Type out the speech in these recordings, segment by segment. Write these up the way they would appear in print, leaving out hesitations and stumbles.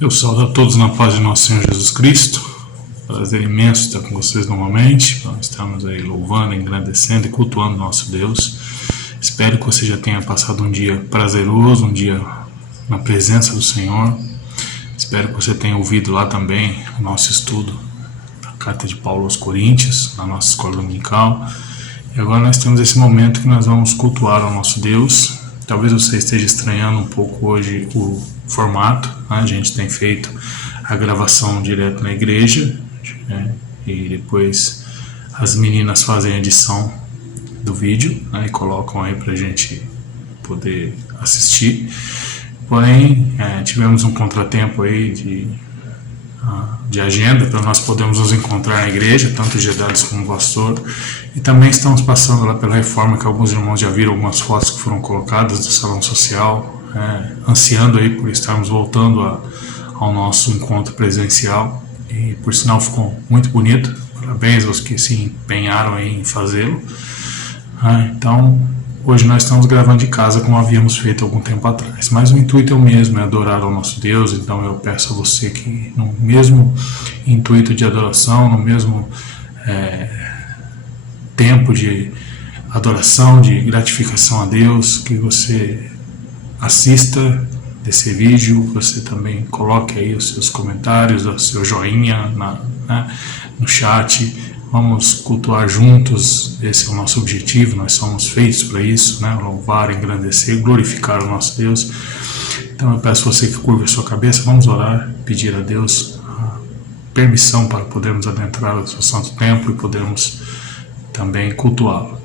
Eu saúdo a todos na paz de nosso Senhor Jesus Cristo. Prazer imenso estar com vocês novamente. Nós estamos aí louvando, engrandecendo e cultuando nosso Deus. Espero que você já tenha passado um dia prazeroso, um dia na presença do Senhor. Espero que você tenha ouvido lá também o nosso estudo da Carta de Paulo aos Coríntios, na nossa escola dominical. E agora nós temos esse momento que nós vamos cultuar ao nosso Deus. Talvez você esteja estranhando um pouco hoje o formato, né? A gente tem feito a gravação direto na igreja, né? E depois as meninas fazem a edição do vídeo, né? E colocam aí pra gente poder assistir. Porém, tivemos um contratempo aí de agenda para nós podermos nos encontrar na igreja, tanto os Gedados como o pastor, e também estamos passando lá pela reforma, que alguns irmãos já viram algumas fotos que foram colocadas do salão social, ansiando aí por estarmos voltando ao nosso encontro presencial, e por sinal ficou muito bonito. Parabéns aos que se empenharam aí em fazê-lo. Então hoje nós estamos gravando de casa como havíamos feito algum tempo atrás, mas o intuito é o mesmo, é adorar ao nosso Deus. Então eu peço a você que no mesmo intuito de adoração, no mesmo tempo de adoração, de gratificação a Deus, que você assista desse vídeo, você também coloque aí os seus comentários, o seu joinha no chat. Vamos cultuar juntos, esse é o nosso objetivo, nós somos feitos para isso, né? Louvar, engrandecer, glorificar o nosso Deus. Então eu peço a você que curva a sua cabeça, vamos orar, pedir a Deus a permissão para podermos adentrar o seu santo templo e podermos também cultuá-lo.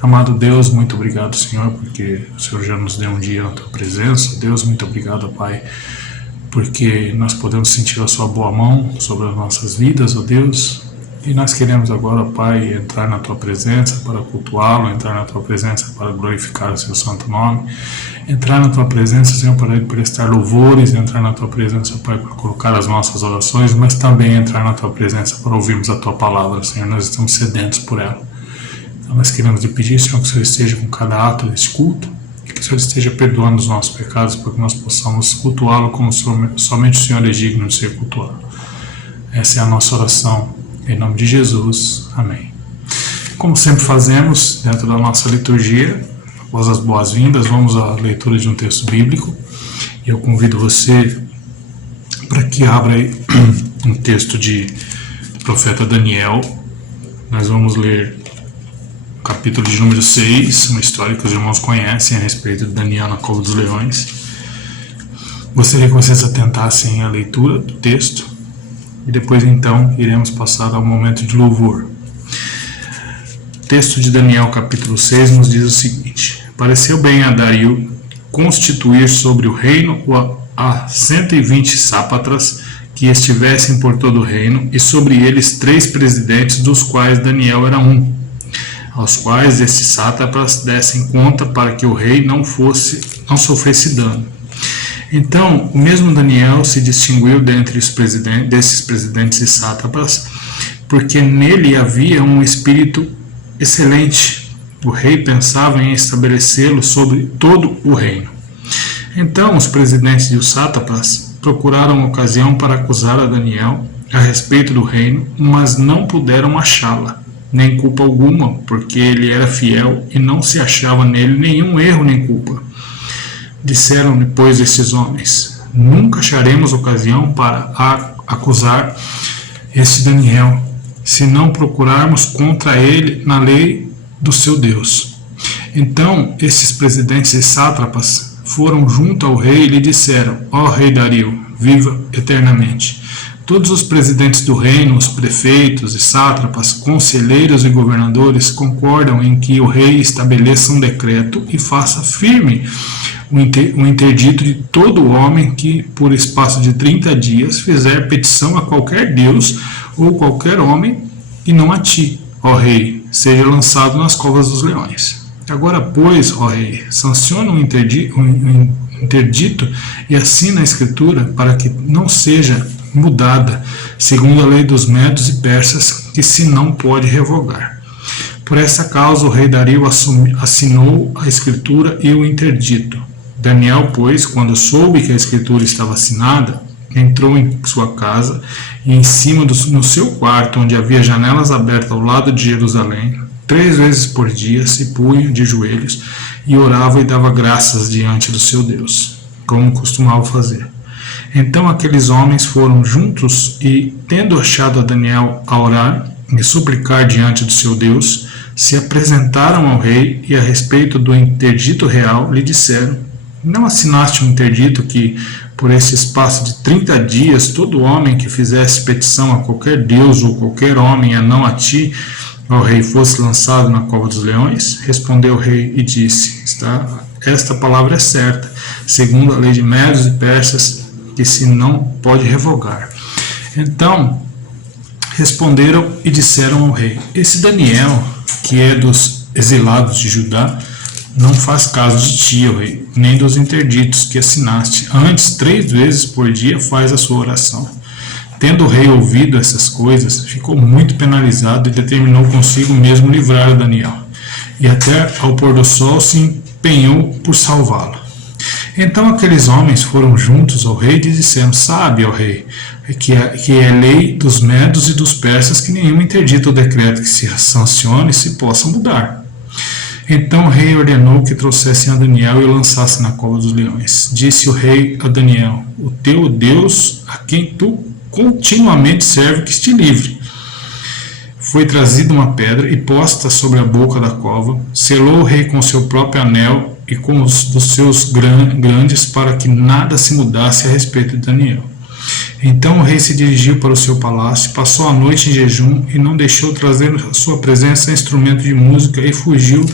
Amado Deus, muito obrigado, Senhor, porque o Senhor já nos deu um dia na Tua presença. Deus, muito obrigado, Pai, porque nós podemos sentir a Sua boa mão sobre as nossas vidas, ó Deus. E nós queremos agora, Pai, entrar na Tua presença para cultuá-lo, entrar na Tua presença para glorificar o Seu santo nome, entrar na Tua presença, Senhor, para prestar louvores, entrar na Tua presença, Pai, para colocar as nossas orações, mas também entrar na Tua presença para ouvirmos a Tua palavra, Senhor. Nós estamos sedentos por ela. Então nós queremos te pedir, Senhor, que o Senhor esteja com cada ato deste culto, e que o Senhor esteja perdoando os nossos pecados, para que nós possamos cultuá-lo como somente o Senhor é digno de ser cultuado. Essa é a nossa oração. Em nome de Jesus, amém. Como sempre fazemos, dentro da nossa liturgia, após as boas-vindas, vamos à leitura de um texto bíblico. E eu convido você para que abra aí um texto de profeta Daniel. Nós vamos ler o capítulo de número 6, uma história que os irmãos conhecem a respeito de Daniel na cova dos leões. Gostaria que vocês atentassem à leitura do texto. E depois então iremos passar ao momento de louvor. O texto de Daniel capítulo 6 nos diz o seguinte: pareceu bem a Dario constituir sobre o reino a 120 sátrapas que estivessem por todo o reino, e sobre eles 3 presidentes, dos quais Daniel era um, aos quais esses sátrapas dessem conta para que o rei não sofresse dano. Então, o mesmo Daniel se distinguiu dentre os desses presidentes e sátrapas, porque nele havia um espírito excelente. O rei pensava em estabelecê-lo sobre todo o reino. Então, os presidentes e os sátrapas procuraram ocasião para acusar a Daniel a respeito do reino, mas não puderam achá-la, nem culpa alguma, porque ele era fiel e não se achava nele nenhum erro nem culpa. Disseram depois esses homens: nunca acharemos ocasião para acusar esse Daniel, se não procurarmos contra ele na lei do seu Deus. Então esses presidentes e sátrapas foram junto ao rei e lhe disseram: ó rei Dario, viva eternamente. Todos os presidentes do reino, os prefeitos e sátrapas, conselheiros e governadores concordam em que o rei estabeleça um decreto e faça firme o interdito de todo homem que, por espaço de 30 dias, fizer petição a qualquer Deus ou qualquer homem, e não a ti, ó rei, seja lançado nas covas dos leões. Agora, pois, ó rei, sanciona um interdito e assina a escritura para que não seja mudada, segundo a lei dos medos e persas, que se não pode revogar. Por essa causa o rei Dario assinou a escritura e o interdito. Daniel, pois, quando soube que a escritura estava assinada entrou em sua casa e em cima no seu quarto, onde havia janelas abertas ao lado de Jerusalém, 3 vezes por dia se punha de joelhos e orava e dava graças diante do seu Deus, como costumava fazer. Então aqueles homens foram juntos e, tendo achado a Daniel a orar e suplicar diante do seu Deus, se apresentaram ao rei e, a respeito do interdito real, lhe disseram: não assinaste um interdito que, por esse espaço de 30 dias, todo homem que fizesse petição a qualquer deus ou qualquer homem, a não a ti, ao rei, fosse lançado na cova dos leões? Respondeu o rei e disse: esta palavra é certa, segundo a lei de Medos e Persas, que se não pode revogar. Então responderam e disseram ao rei: esse Daniel, que é dos exilados de Judá, não faz caso de ti, ó rei, nem dos interditos que assinaste. Antes, 3 vezes por dia faz a sua oração. Tendo o rei ouvido essas coisas, ficou muito penalizado e determinou consigo mesmo livrar Daniel. E até ao pôr do sol se empenhou por salvá-lo. Então aqueles homens foram juntos ao rei e disseram: sabe, ó rei, que é lei dos medos e dos persas que nenhum interdito ou decreto que se sancione se possa mudar. Então o rei ordenou que trouxessem a Daniel e o lançassem na cova dos leões. Disse o rei a Daniel: o teu Deus, a quem tu continuamente serve, que te livre. Foi trazida uma pedra e posta sobre a boca da cova. Selou o rei com seu próprio anel e com os dos seus grandes, para que nada se mudasse a respeito de Daniel. Então o rei se dirigiu para o seu palácio, passou a noite em jejum e não deixou trazer à sua presença instrumento de música, e fugiu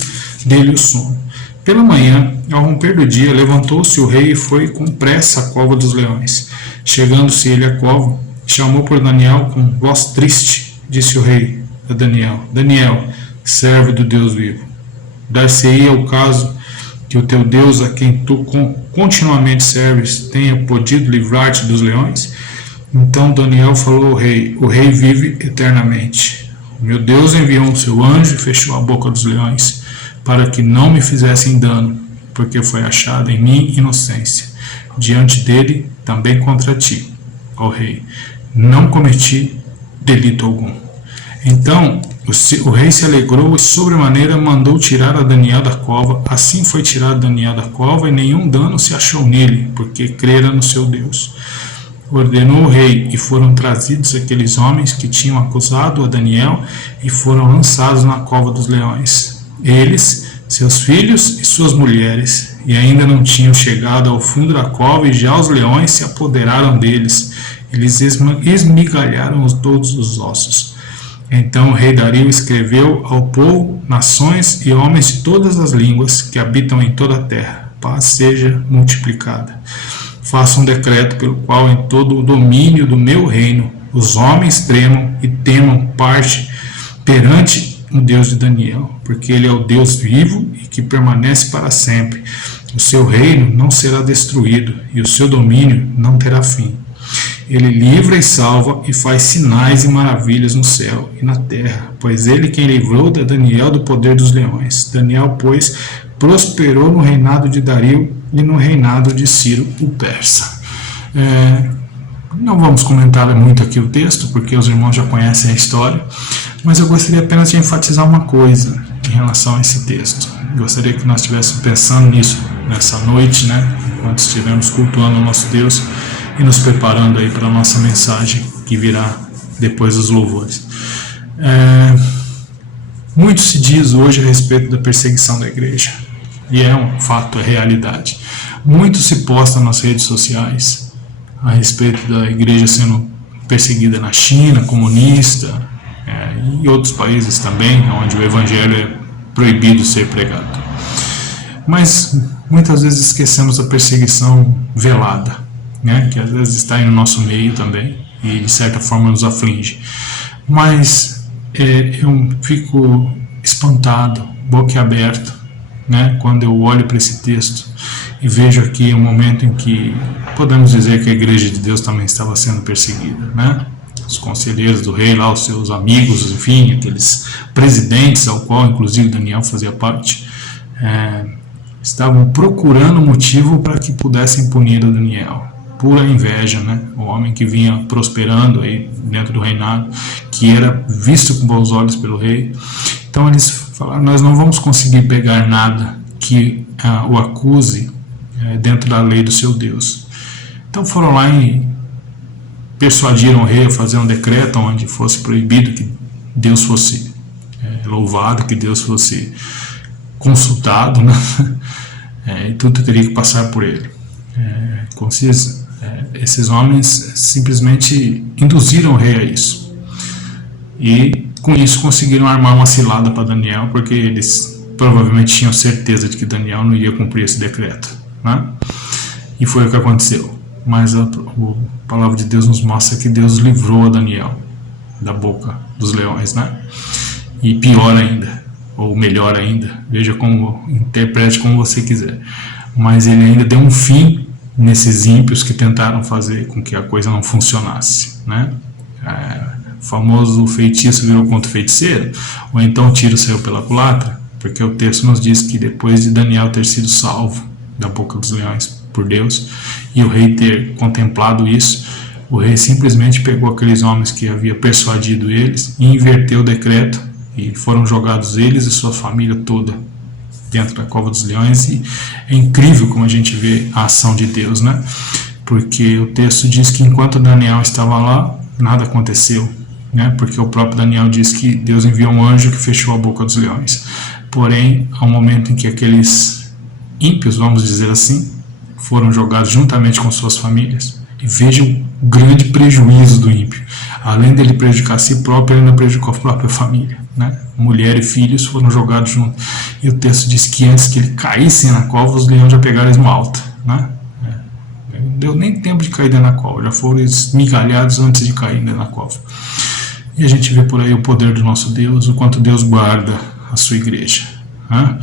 dele o sono. Pela manhã, ao romper do dia, levantou-se o rei e foi com pressa à cova dos leões. Chegando-se ele à cova, chamou por Daniel com voz triste. Disse o rei a Daniel: Daniel, servo do Deus vivo, dar-se-ia o caso que o teu Deus, a quem tu continuamente serves, tenha podido livrar-te dos leões? Então Daniel falou ao rei: o rei vive eternamente. Meu Deus enviou o seu anjo e fechou a boca dos leões, para que não me fizessem dano, porque foi achada em mim inocência diante dele, também contra ti, ó rei. Não cometi delito algum. Então o rei se alegrou e sobremaneira mandou tirar a Daniel da cova. Assim foi tirado Daniel da cova, e nenhum dano se achou nele, porque crera no seu Deus. Ordenou o rei, e foram trazidos aqueles homens que tinham acusado a Daniel, e foram lançados na cova dos leões. Eles, seus filhos e suas mulheres, e ainda não tinham chegado ao fundo da cova, e já os leões se apoderaram deles. Eles esmigalharam todos os ossos. Então o rei Dario escreveu ao povo, nações e homens de todas as línguas que habitam em toda a terra: paz seja multiplicada. Faça um decreto pelo qual em todo o domínio do meu reino os homens tremam e temam parte perante o Deus de Daniel, porque ele é o Deus vivo e que permanece para sempre. O seu reino não será destruído e o seu domínio não terá fim. Ele livra e salva e faz sinais e maravilhas no céu e na terra, pois ele quem livrou de Daniel do poder dos leões. Daniel, pois, prosperou no reinado de Dario e no reinado de Ciro o persa. Não vamos comentar muito aqui o texto, porque os irmãos já conhecem a história, mas eu gostaria apenas de enfatizar uma coisa em relação a esse texto. Gostaria que nós estivéssemos pensando nisso nessa noite, enquanto estivermos cultuando o nosso Deus e nos preparando aí para a nossa mensagem que virá depois dos louvores. Muito se diz hoje a respeito da perseguição da igreja, e é um fato, é realidade. Muito se posta nas redes sociais a respeito da igreja sendo perseguida na China, comunista, e outros países também, onde o evangelho é proibido ser pregado. Mas muitas vezes esquecemos a perseguição velada, que às vezes está aí no nosso meio também e de certa forma nos aflige. Mas eu fico espantado, boquiaberto, quando eu olho para esse texto e vejo aqui um momento em que podemos dizer que a igreja de Deus também estava sendo perseguida, Os conselheiros do rei lá, os seus amigos, enfim, aqueles presidentes ao qual inclusive Daniel fazia parte, estavam procurando motivo para que pudessem punir Daniel. pura inveja, né? O homem que vinha prosperando aí dentro do reinado, que era visto com bons olhos pelo rei. Então eles falaram: nós não vamos conseguir pegar nada que o acuse dentro da lei do seu Deus. Então foram lá e persuadiram o rei a fazer um decreto onde fosse proibido que Deus fosse louvado, que Deus fosse consultado, né? E tudo teria que passar por ele. Esses homens simplesmente induziram o rei a isso. E com isso conseguiram armar uma cilada para Daniel, porque eles provavelmente tinham certeza de que Daniel não ia cumprir esse decreto, né? E foi o que aconteceu. Mas a palavra de Deus nos mostra que Deus livrou a Daniel da boca dos leões, né? E pior ainda, ou melhor ainda, veja como, interprete como você quiser, mas ele ainda deu um fim nesses ímpios que tentaram fazer com que a coisa não funcionasse, né? O famoso feitiço virou contra o feiticeiro, ou então o tiro saiu pela culatra, porque o texto nos diz que depois de Daniel ter sido salvo da boca dos leões por Deus, e o rei ter contemplado isso, o rei simplesmente pegou aqueles homens que havia persuadido eles e inverteu o decreto, e foram jogados eles e sua família toda dentro da cova dos leões. E é incrível como a gente vê a ação de Deus, né? Porque o texto diz que enquanto Daniel estava lá, nada aconteceu, né? Porque o próprio Daniel diz que Deus enviou um anjo que fechou a boca dos leões. Porém, ao momento em que aqueles ímpios, vamos dizer assim, foram jogados juntamente com suas famílias, e vejam o grande prejuízo do ímpio. Além dele prejudicar a si próprio, ele ainda prejudicou a própria família, né? Mulher e filhos foram jogados juntos. E o texto diz que antes que ele caísse na cova, os leões já pegaram esmalta, né? Não deu nem tempo de cair dentro da cova, já foram esmigalhados antes de cair dentro da cova. E a gente vê por aí o poder do nosso Deus, o quanto Deus guarda a sua igreja, né?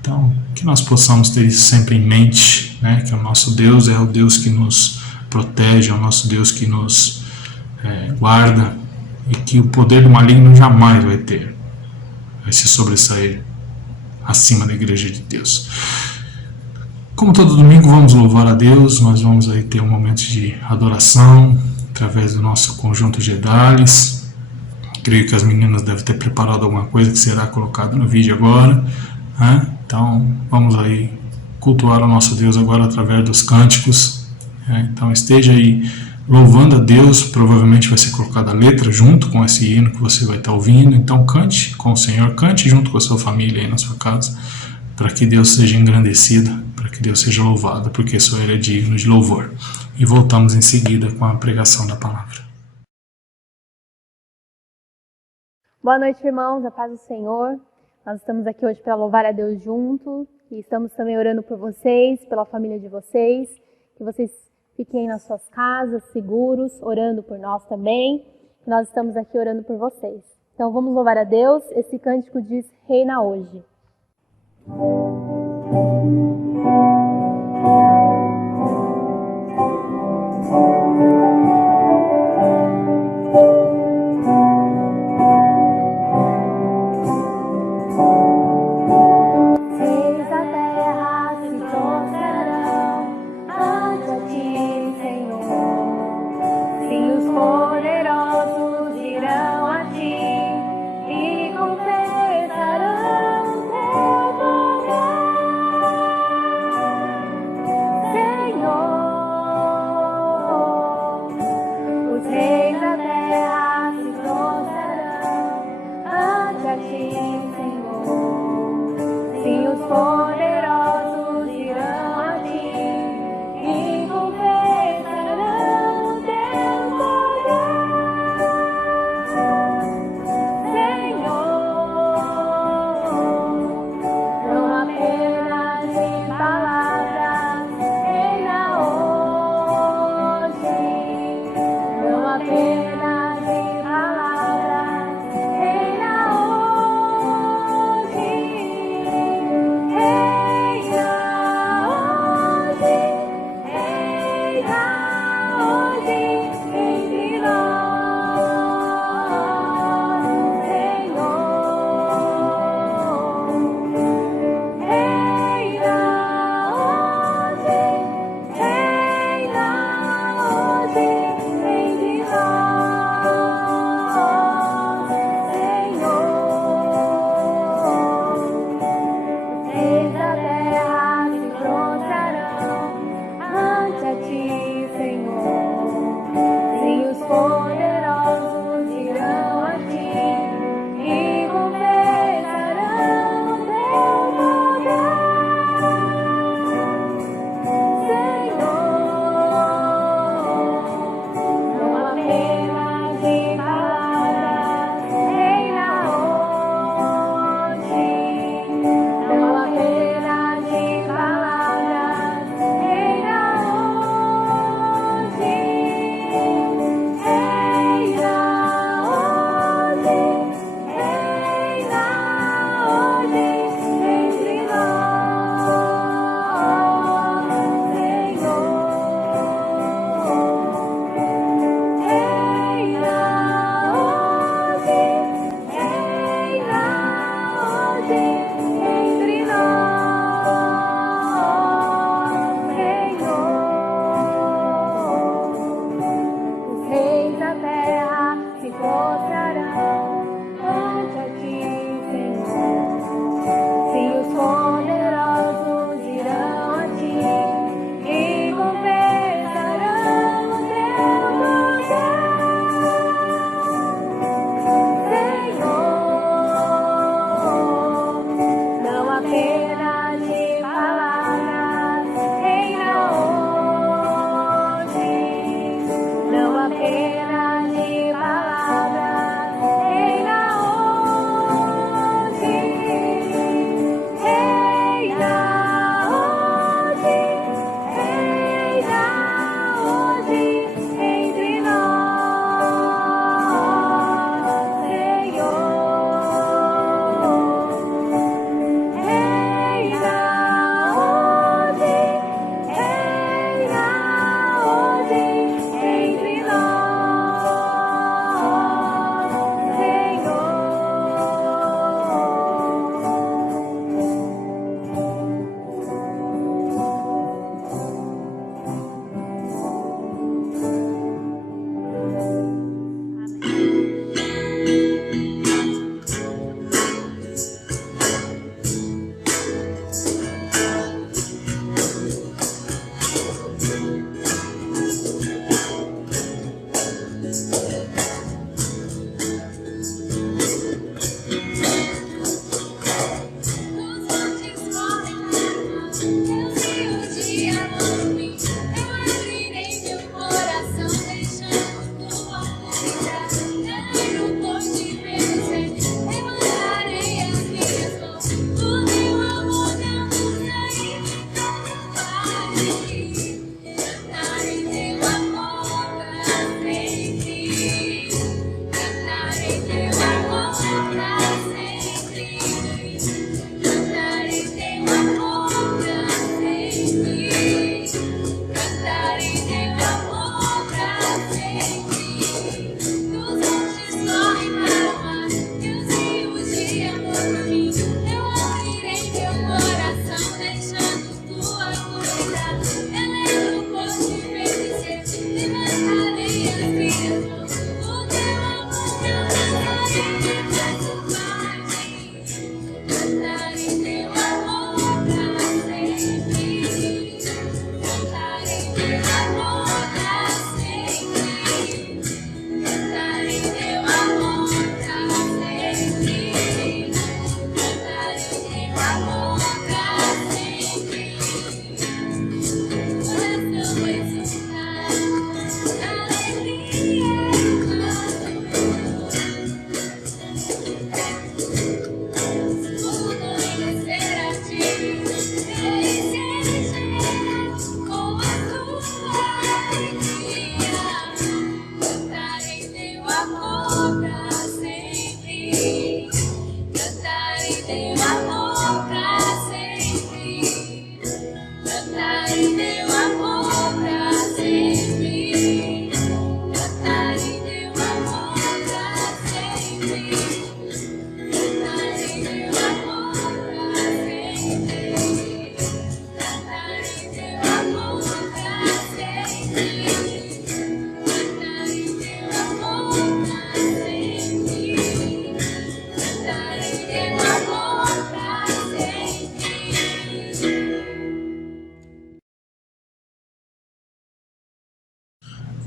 Então, que nós possamos ter isso sempre em mente, né? Que o nosso Deus é o Deus que nos protege, é o nosso Deus que nos guarda, e que o poder do maligno jamais vai se sobressair acima da igreja de Deus. Como todo domingo vamos louvar a Deus, nós vamos aí ter um momento de adoração através do nosso conjunto de Edales. Creio que as meninas devem ter preparado alguma coisa que será colocado no vídeo agora, né? Então vamos aí cultuar o nosso Deus agora através dos cânticos, né? Então esteja aí louvando a Deus, provavelmente vai ser colocada a letra junto com esse hino que você vai estar ouvindo. Então cante com o Senhor, cante junto com a sua família aí na sua casa, para que Deus seja engrandecido, para que Deus seja louvado, porque só Ele é digno de louvor. E voltamos em seguida com a pregação da palavra. Boa noite, irmãos, a paz do Senhor. Nós estamos aqui hoje para louvar a Deus junto, e estamos também orando por vocês, pela família de vocês, que vocês fiquem nas suas casas, seguros, orando por nós também. Nós estamos aqui orando por vocês. Então vamos louvar a Deus. Esse cântico diz: Reina hoje.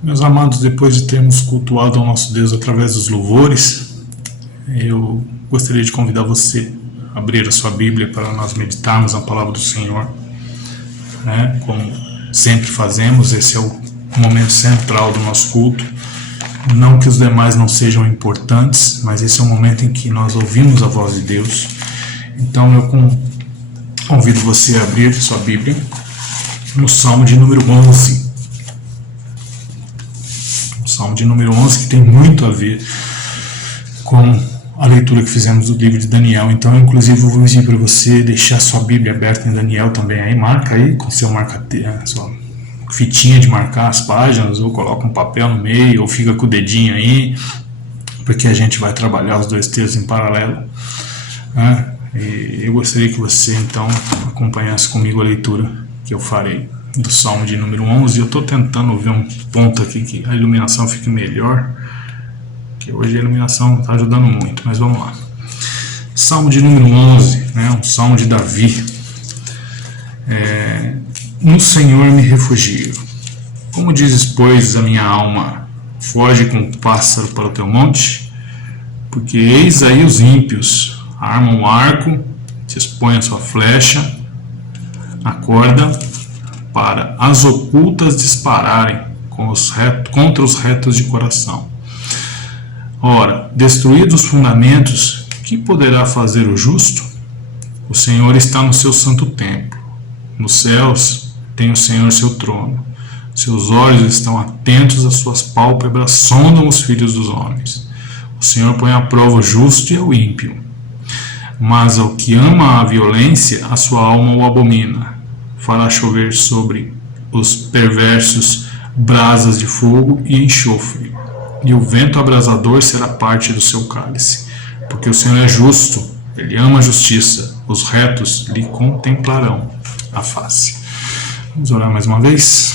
Meus amados, depois de termos cultuado ao nosso Deus através dos louvores, eu gostaria de convidar você a abrir a sua Bíblia para nós meditarmos na palavra do Senhor, né? Como sempre fazemos, esse é o momento central do nosso culto. Não que os demais não sejam importantes, mas esse é o momento em que nós ouvimos a voz de Deus. Então eu convido você a abrir sua Bíblia no Salmo de número 11. O Salmo de número 11, que tem muito a ver com a leitura que fizemos do livro de Daniel. Então, eu, inclusive, vou pedir para você deixar sua Bíblia aberta em Daniel também. Aí marca aí com seu sua fitinha de marcar as páginas, ou coloca um papel no meio, ou fica com o dedinho aí, porque a gente vai trabalhar os dois textos em paralelo, né? E eu gostaria que você, então, acompanhasse comigo a leitura que eu farei do Salmo de número 11. Eu estou tentando ver um ponto aqui que a iluminação fique melhor, que hoje a iluminação não está ajudando muito, mas vamos lá. Salmo de número 11, né, um salmo de Davi. No Senhor me refugio. Como dizes, pois, a minha alma, foge como pássaro para o teu monte, porque eis aí os ímpios armam o arco, se expõem a sua flecha, a corda, para as ocultas dispararem contra os retos de coração. Ora, destruídos os fundamentos, que poderá fazer o justo? O Senhor está no seu santo templo. Nos céus tem o Senhor seu trono. Seus olhos estão atentos às suas pálpebras, sondam os filhos dos homens. O Senhor põe à prova o justo e o ímpio. Mas ao que ama a violência, a sua alma o abomina. Fará chover sobre os perversos brasas de fogo e enxofre, e o vento abrasador será parte do seu cálice. Porque o Senhor é justo, ele ama a justiça, os retos lhe contemplarão a face. Vamos orar mais uma vez.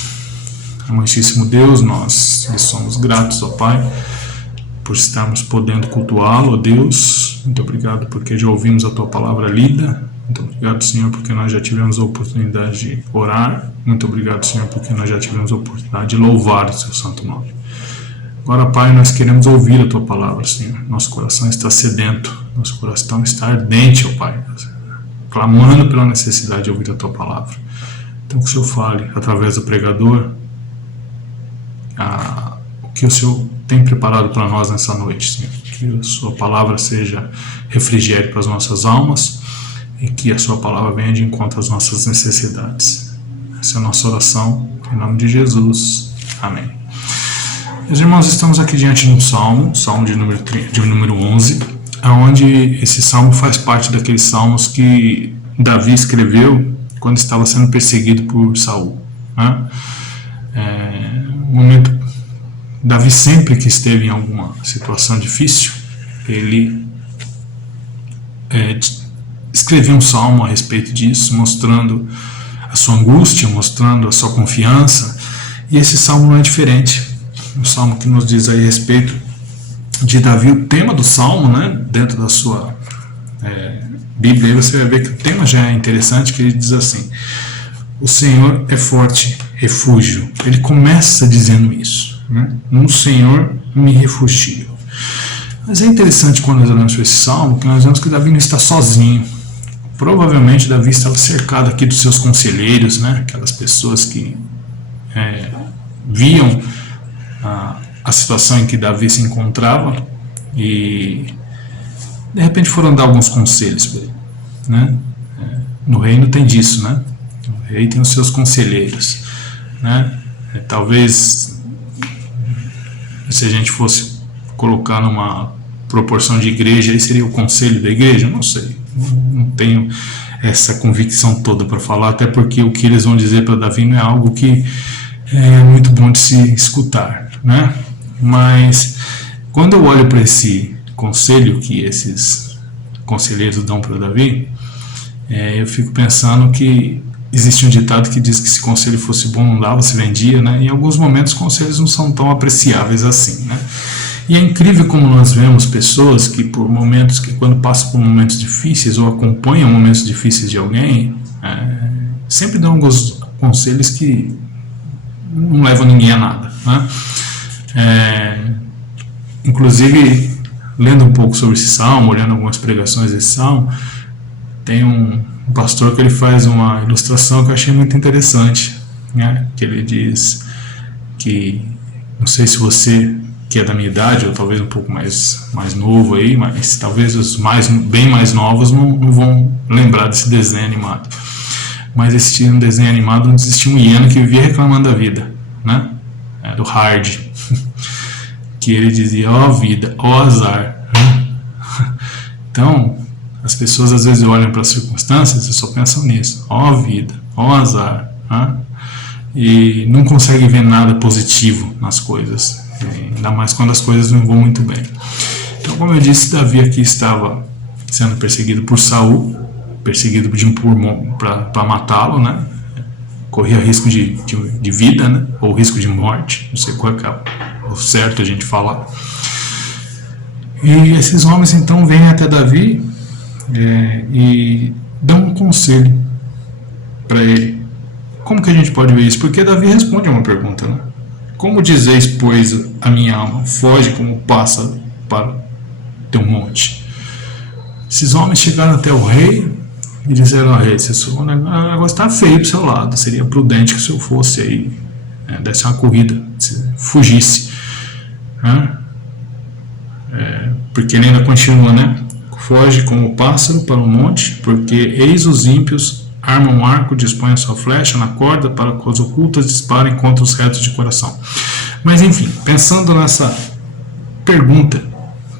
Amantíssimo Deus, nós lhe somos gratos, ó Pai, por estarmos podendo cultuá-lo, ó Deus. Muito obrigado porque já ouvimos a Tua palavra lida. Muito obrigado, Senhor, porque nós já tivemos a oportunidade de orar. Muito obrigado, Senhor, porque nós já tivemos a oportunidade de louvar o Seu santo nome. Agora, Pai, nós queremos ouvir a Tua palavra, Senhor. Nosso coração está sedento, nosso coração está ardente, ó Pai, clamando pela necessidade de ouvir a Tua palavra. Então, que o Senhor fale através do pregador o que o Senhor tem preparado para nós nessa noite, Senhor. Que a Sua palavra seja refrigério para as nossas almas e que a Sua palavra venha de encontro às nossas necessidades. Essa é a nossa oração, em nome de Jesus. Amém. Meus irmãos, estamos aqui diante de um salmo, salmo de número 11, onde esse salmo faz parte daqueles salmos que Davi escreveu quando estava sendo perseguido por Saul, né? Davi, sempre que esteve em alguma situação difícil, ele escrevia um salmo a respeito disso, mostrando a sua angústia, mostrando a sua confiança, e esse salmo não é diferente. Um salmo que nos diz aí a respeito de Davi, o tema do salmo, né, dentro da sua Bíblia, aí você vai ver que o tema já é interessante, que ele diz assim: o Senhor é forte refúgio. Ele começa dizendo isso, né? No Senhor me refugio. Mas é interessante quando nós olhamos para esse salmo, que nós vemos que Davi não está sozinho. Provavelmente Davi estava cercado aqui dos seus conselheiros, né? Aquelas pessoas que viam a situação em que Davi se encontrava e de repente foram dar alguns conselhos para ele, né? No reino tem disso, né? O rei tem os seus conselheiros, né? Talvez, se a gente fosse colocar numa proporção de igreja, aí seria o conselho da igreja, não sei, não tenho essa convicção toda para falar, até porque o que eles vão dizer para Davi não é algo que é muito bom de se escutar, né? Mas quando eu olho para esse conselho que esses conselheiros dão para Davi, eu fico pensando que existe um ditado que diz que se conselho fosse bom não dava, se vendia, né? Em alguns momentos conselhos não são tão apreciáveis assim, né? E é incrível como nós vemos pessoas que por momentos, que quando passam por momentos difíceis ou acompanham momentos difíceis de alguém, sempre dão alguns conselhos que não levam ninguém a nada, né? Inclusive, lendo um pouco sobre esse salmo, olhando algumas pregações desse salmo, tem um pastor que ele faz uma ilustração que eu achei muito interessante, né? Que ele diz que, não sei se você que é da minha idade, ou talvez um pouco mais novo aí, mas talvez os bem mais novos não vão lembrar desse desenho animado. Mas existia um desenho animado onde existia um hiena que vivia reclamando da vida, né? Era o Hard, que ele dizia, ó vida, ó azar. Então, as pessoas às vezes olham para as circunstâncias e só pensam nisso, ó vida, ó azar, né? E não conseguem ver nada positivo nas coisas, ainda mais quando as coisas não vão muito bem. Então, como eu disse, Davi aqui estava sendo perseguido por Saul, perseguido para matá-lo, né? Corria risco de vida, né? Ou risco de morte, não sei qual é o certo a gente falar. E esses homens então vêm até Davi e dão um conselho para ele. Como que a gente pode ver isso? Porque Davi responde a uma pergunta, né? Como dizeis, pois, a minha alma, foge como pássaro para teu monte? Esses homens chegaram até o rei e disseram ao rei, o negócio está feio do seu lado, seria prudente que o senhor fosse aí, desse uma corrida, fugisse. Porque ele ainda continua, né? Foge como pássaro para o monte, porque eis os ímpios armam um arco, dispõem a sua flecha na corda para que os ocultas disparem contra os retos de coração. Mas enfim, pensando nessa pergunta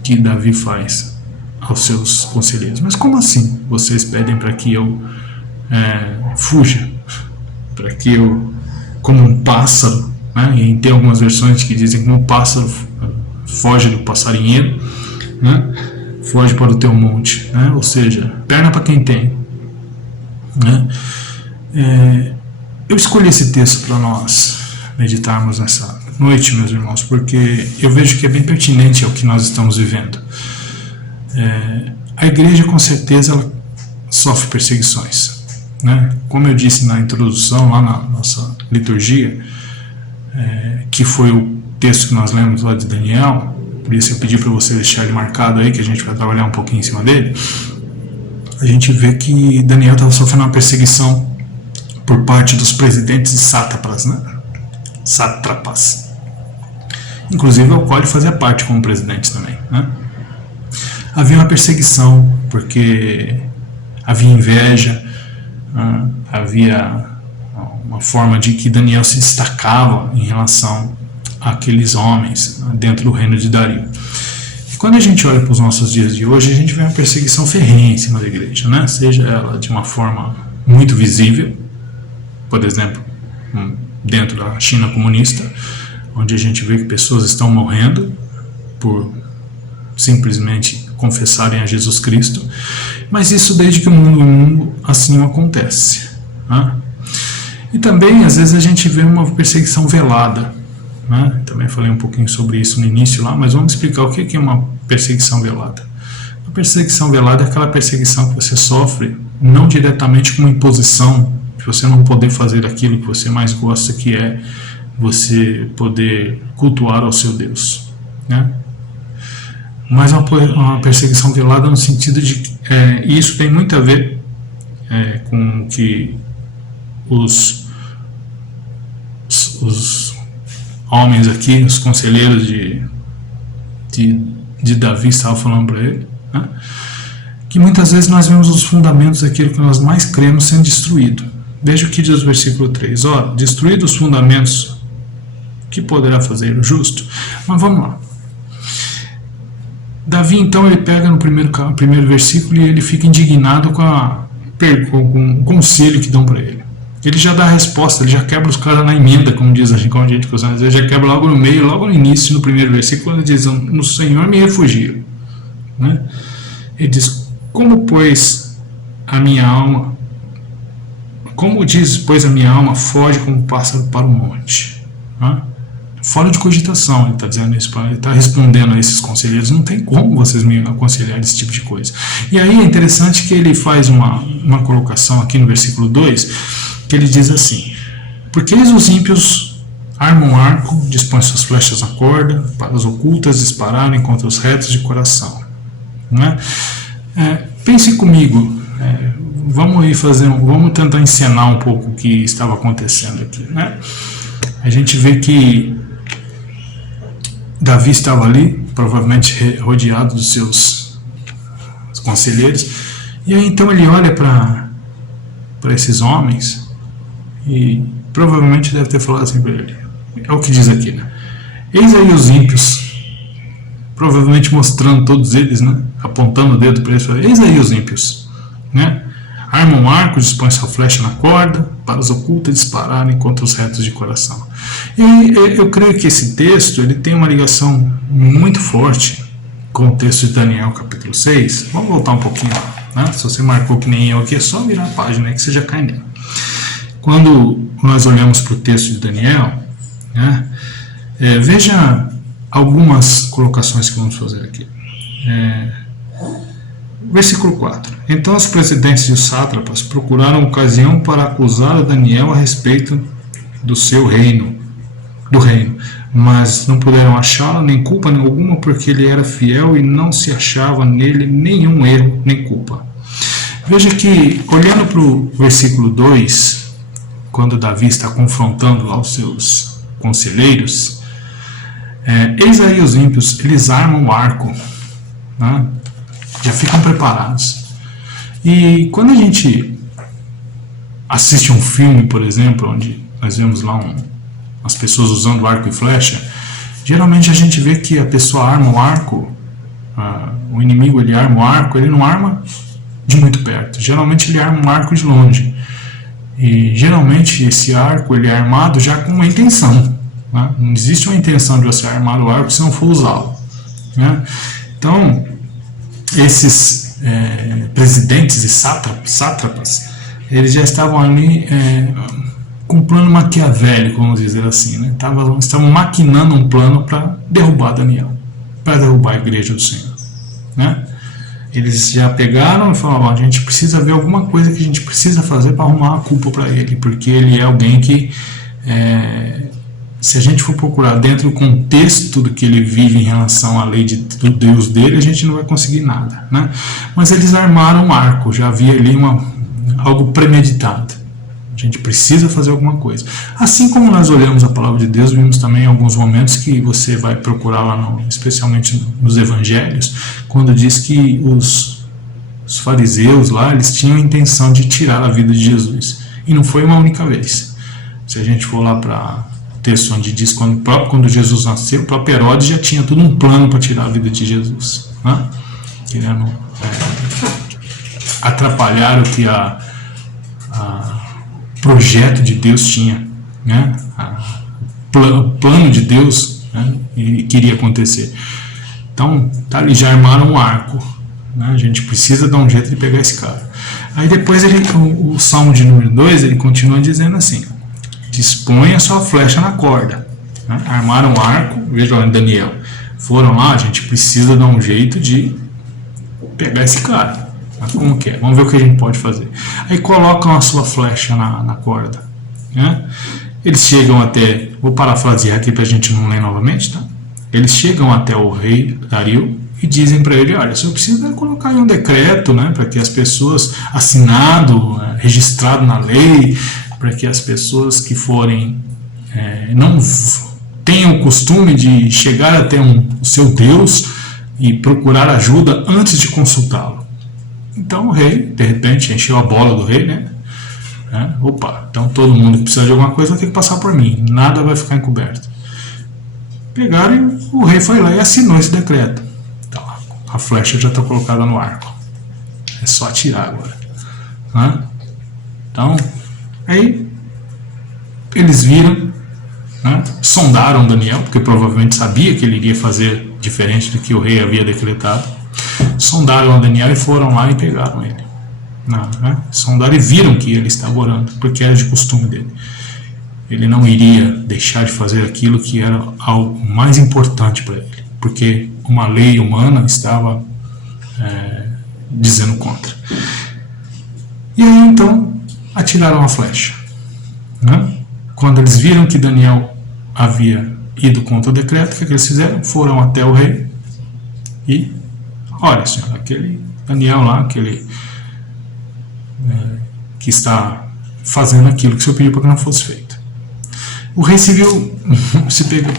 que Davi faz aos seus conselheiros, mas como assim vocês pedem para que eu fuja? Para que eu, como um pássaro, né? E tem algumas versões que dizem como um pássaro foge do passarinheiro, né? Foge para o teu monte, né? Ou seja, perna para quem tem, né? Eu escolhi esse texto para nós meditarmos nessa noite, meus irmãos, porque eu vejo que é bem pertinente ao que nós estamos vivendo. A igreja, com certeza, ela sofre perseguições, né? Como eu disse na introdução, lá na nossa liturgia, que foi o texto que nós lemos lá de Daniel, por isso eu pedi para você deixar ele marcado aí, que a gente vai trabalhar um pouquinho em cima dele. A gente vê que Daniel estava sofrendo uma perseguição por parte dos presidentes e sátrapas, né? Sátrapas. Inclusive ao qual ele fazia parte como presidente também, né? Havia uma perseguição porque havia inveja, havia uma forma de que Daniel se destacava em relação àqueles homens dentro do reino de Dario. Quando a gente olha para os nossos dias de hoje, a gente vê uma perseguição ferrenha em cima da igreja, né? Seja ela de uma forma muito visível, por exemplo, dentro da China comunista, onde a gente vê que pessoas estão morrendo por simplesmente confessarem a Jesus Cristo, mas isso desde que o mundo assim acontece, né? E também, às vezes, a gente vê uma perseguição velada, né? Também falei um pouquinho sobre isso no início lá, mas vamos explicar o que é uma perseguição velada. A perseguição velada é aquela perseguição que você sofre não diretamente com uma imposição de você não poder fazer aquilo que você mais gosta, que é você poder cultuar ao seu Deus, né? Mas uma perseguição velada no sentido de que isso tem muito a ver com que os homens aqui, os conselheiros de Davi estavam falando para ele, né? Que muitas vezes nós vemos os fundamentos daquilo que nós mais cremos sendo destruído. Veja o que diz o versículo 3. Ora, destruídos os fundamentos, que poderá fazer o justo? Mas vamos lá. Davi, então, ele pega no primeiro versículo e ele fica indignado com o conselho que dão para ele. Ele já dá a resposta, ele já quebra os caras na emenda, como diz a gente costuma dizer, já quebra logo no meio, logo no início, no primeiro versículo, ele diz, no Senhor me refugio, né? Ele diz, como diz, pois a minha alma foge como um pássaro para o monte, né? Fora de cogitação, ele está dizendo isso, ele está respondendo a esses conselheiros, não tem como vocês me aconselhar esse tipo de coisa. E aí é interessante que ele faz uma colocação aqui no versículo 2, que ele diz assim, porque eis os ímpios arma um arco, dispõe suas flechas na corda, para as ocultas dispararem contra os retos de coração. Né? Pense comigo, vamos tentar encenar um pouco o que estava acontecendo aqui. Né? A gente vê que Davi estava ali, provavelmente rodeado dos seus conselheiros, e aí então ele olha para esses homens e provavelmente deve ter falado assim para ele, é o que diz aqui, né? Eis aí os ímpios, provavelmente mostrando todos eles, né? Apontando o dedo para eles, eis aí os ímpios, né? Arma um arco, dispõe sua flecha na corda, para os ocultas dispararem contra os retos de coração. E eu creio que esse texto ele tem uma ligação muito forte com o texto de Daniel, capítulo 6. Vamos voltar um pouquinho lá. Né? Se você marcou que nem eu aqui, é só virar a página aí que você já cai nela. Quando nós olhamos para o texto de Daniel, né, veja algumas colocações que vamos fazer aqui. Versículo 4. Então os presidentes e os sátrapas procuraram ocasião para acusar a Daniel a respeito do seu reino, mas não puderam achá-lo nem culpa nenhuma, porque ele era fiel e não se achava nele nenhum erro nem culpa. Veja que, olhando para o versículo 2, quando Davi está confrontando lá os seus conselheiros, eis aí os ímpios, eles armam o arco, né? Já ficam preparados. E quando a gente assiste um filme, por exemplo, onde nós vemos lá as pessoas usando arco e flecha, geralmente a gente vê que a pessoa arma o arco, o inimigo ele arma o arco, ele não arma de muito perto, geralmente ele arma um arco de longe. E geralmente esse arco ele é armado já com uma intenção, né? Não existe uma intenção de você armar o arco se não for usá-lo, né? Então esses presidentes e sátrapas, eles já estavam ali com um plano maquiavélico, vamos dizer assim, né? Estavam maquinando um plano para derrubar Daniel, para derrubar a igreja do Senhor, né? Eles já pegaram e falaram, a gente precisa ver alguma coisa que a gente precisa fazer para arrumar a culpa para ele, porque ele é alguém que, se a gente for procurar dentro do contexto do que ele vive em relação à lei do Deus dele, a gente não vai conseguir nada, né? Mas eles armaram um arco, já havia ali algo premeditado. A gente precisa fazer alguma coisa. Assim como nós olhamos a palavra de Deus, vimos também alguns momentos que você vai procurar lá, especialmente nos evangelhos, quando diz que os fariseus lá, eles tinham a intenção de tirar a vida de Jesus. E não foi uma única vez. Se a gente for lá para o texto onde diz quando Jesus nasceu, o próprio Herodes já tinha todo um plano para tirar a vida de Jesus, né? Querendo atrapalhar o que projeto de Deus tinha, né? O plano de Deus, né? E queria acontecer. Então, tá ali, já armaram um arco, né? A gente precisa dar um jeito de pegar esse cara. Aí depois o Salmo de número 2, ele continua dizendo assim, dispõe a sua flecha na corda, né? Armaram um arco, vejam Daniel, foram lá, a gente precisa dar um jeito de pegar esse cara. Como que é? Vamos ver o que a gente pode fazer. Aí colocam a sua flecha na corda, né? Eles chegam até, vou parafrasear aqui para a gente não ler novamente, tá? Eles chegam até o rei Dario e dizem para ele, olha, o senhor precisa colocar aí um decreto, né, para que as pessoas, assinado, registrado na lei, para que as pessoas que forem, não tenham o costume de chegar até o seu Deus e procurar ajuda antes de consultá-lo. Então o rei, de repente, encheu a bola do rei, né? Opa, então todo mundo que precisa de alguma coisa vai ter que passar por mim, nada vai ficar encoberto. Pegaram e o rei foi lá e assinou esse decreto. Então, a flecha já está colocada no arco, é só atirar agora, né? Então, aí eles viram, né? Sondaram Daniel, porque provavelmente sabia que ele iria fazer diferente do que o rei havia decretado. Sondaram a Daniel e foram lá e pegaram ele. Né? Sondaram e viram que ele estava orando, porque era de costume dele. Ele não iria deixar de fazer aquilo que era algo mais importante para ele, porque uma lei humana estava dizendo contra. E aí então atiraram a flecha, né? Quando eles viram que Daniel havia ido contra o decreto, o que eles fizeram? Foram até o rei e, olha, senhor, aquele Daniel lá, aquele que está fazendo aquilo que o senhor pediu para que não fosse feito. O rei civil,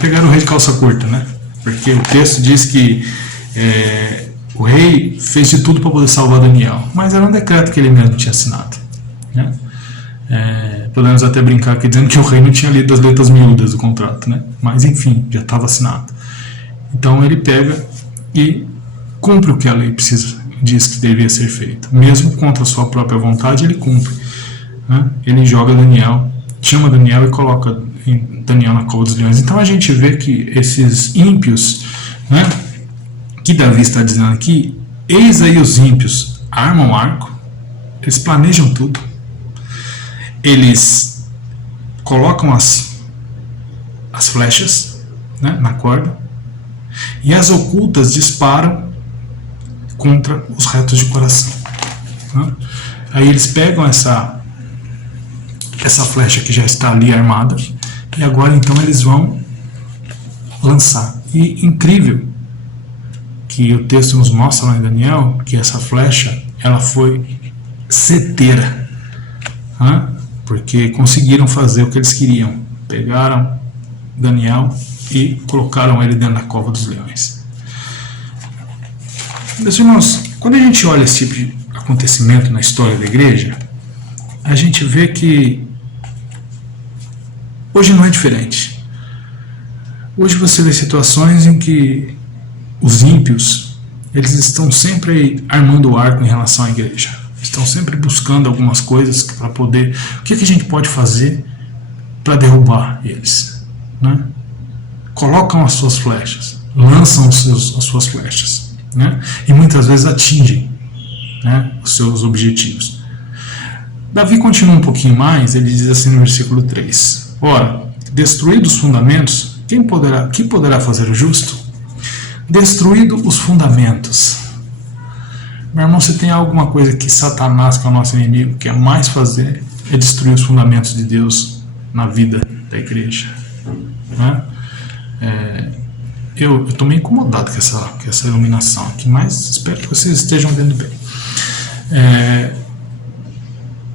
pegaram o rei de calça curta, né? Porque o texto diz que o rei fez de tudo para poder salvar Daniel, mas era um decreto que ele mesmo tinha assinado, né? Podemos até brincar aqui dizendo que o rei não tinha lido as letras miúdas do contrato, né? Mas enfim, já estava assinado. Então ele pega e cumpre o que a lei diz que devia ser feito, mesmo contra a sua própria vontade. Ele cumpre, né? Ele joga Daniel, chama Daniel e coloca Daniel na cova dos leões. Então a gente vê que esses ímpios, né, que Davi está dizendo aqui, eis aí os ímpios armam o arco, eles planejam tudo, eles colocam as flechas, né, na corda, e as ocultas disparam contra os retos de coração, né? Aí eles pegam essa flecha que já está ali armada, e agora então eles vão lançar. E incrível que o texto nos mostra lá em Daniel que essa flecha ela foi certeira, né? Porque conseguiram fazer o que eles queriam. Pegaram Daniel e colocaram ele dentro da cova dos leões. Meus irmãos, quando a gente olha esse tipo de acontecimento na história da igreja, a gente vê que hoje não é diferente. Hoje você vê situações em que os ímpios, eles estão sempre armando o arco em relação à igreja. Estão sempre buscando algumas coisas para poder... O que a gente pode fazer para derrubar eles, né? Colocam as suas flechas, lançam as suas flechas, né? E muitas vezes atingem, né, os seus objetivos. Davi continua um pouquinho mais, ele diz assim no versículo 3: ora, destruídos os fundamentos, que poderá fazer o justo? Destruídos os fundamentos. Meu irmão, se tem alguma coisa que Satanás, que é o nosso inimigo, quer mais fazer, é destruir os fundamentos de Deus na vida da igreja, né? Eu estou meio incomodado com essa iluminação aqui, mas espero que vocês estejam vendo bem.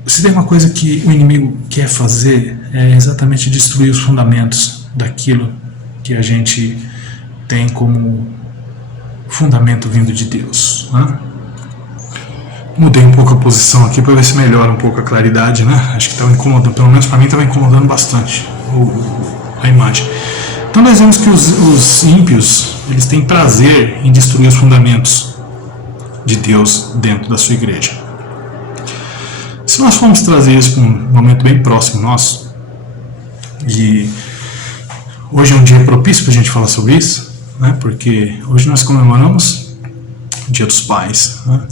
Se tem uma coisa que o inimigo quer fazer, é exatamente destruir os fundamentos daquilo que a gente tem como fundamento vindo de Deus, né? Mudei um pouco a posição aqui para ver se melhora um pouco a claridade, né? Acho que estava incomodando, pelo menos para mim estava incomodando bastante a imagem. Então nós vemos que os ímpios, eles têm prazer em destruir os fundamentos de Deus dentro da sua igreja. Se nós formos trazer isso para um momento bem próximo nosso, e hoje é um dia propício para a gente falar sobre isso, né? Porque hoje nós comemoramos o Dia dos Pais, né?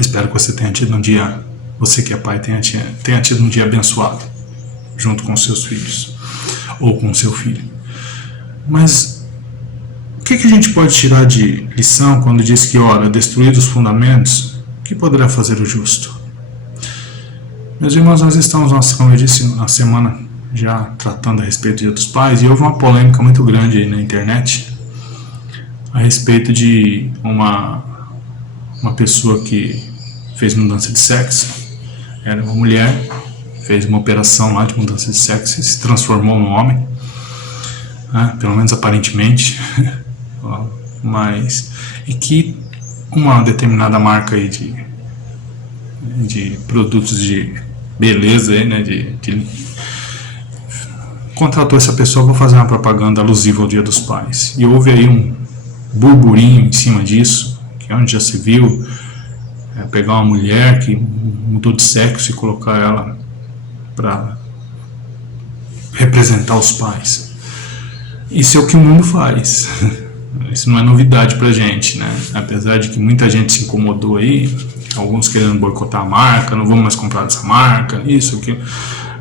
Espero que você tenha tido um dia, você que é pai, tenha tido um dia abençoado, junto com os seus filhos, ou com o seu filho. Mas o que a gente pode tirar de lição quando diz que, ora, destruídos os fundamentos, o que poderá fazer o justo? Meus irmãos, nós estamos, como eu disse, na semana já tratando a respeito do Dia dos Pais, e houve uma polêmica muito grande aí na internet a respeito de uma pessoa que fez mudança de sexo. Era uma mulher, fez uma operação lá de mudança de sexo e se transformou num homem, né? Pelo menos aparentemente. Mas, e que uma determinada marca aí de produtos de beleza aí, né, contratou essa pessoa para fazer uma propaganda alusiva ao Dia dos Pais. E houve aí um burburinho em cima disso, que é onde já se viu pegar uma mulher que mudou de sexo e colocar ela para representar os pais. Isso é o que o mundo faz. Isso não é novidade pra gente, né? Apesar de que muita gente se incomodou aí, alguns querendo boicotar a marca, não vamos mais comprar dessa marca, isso, aquilo.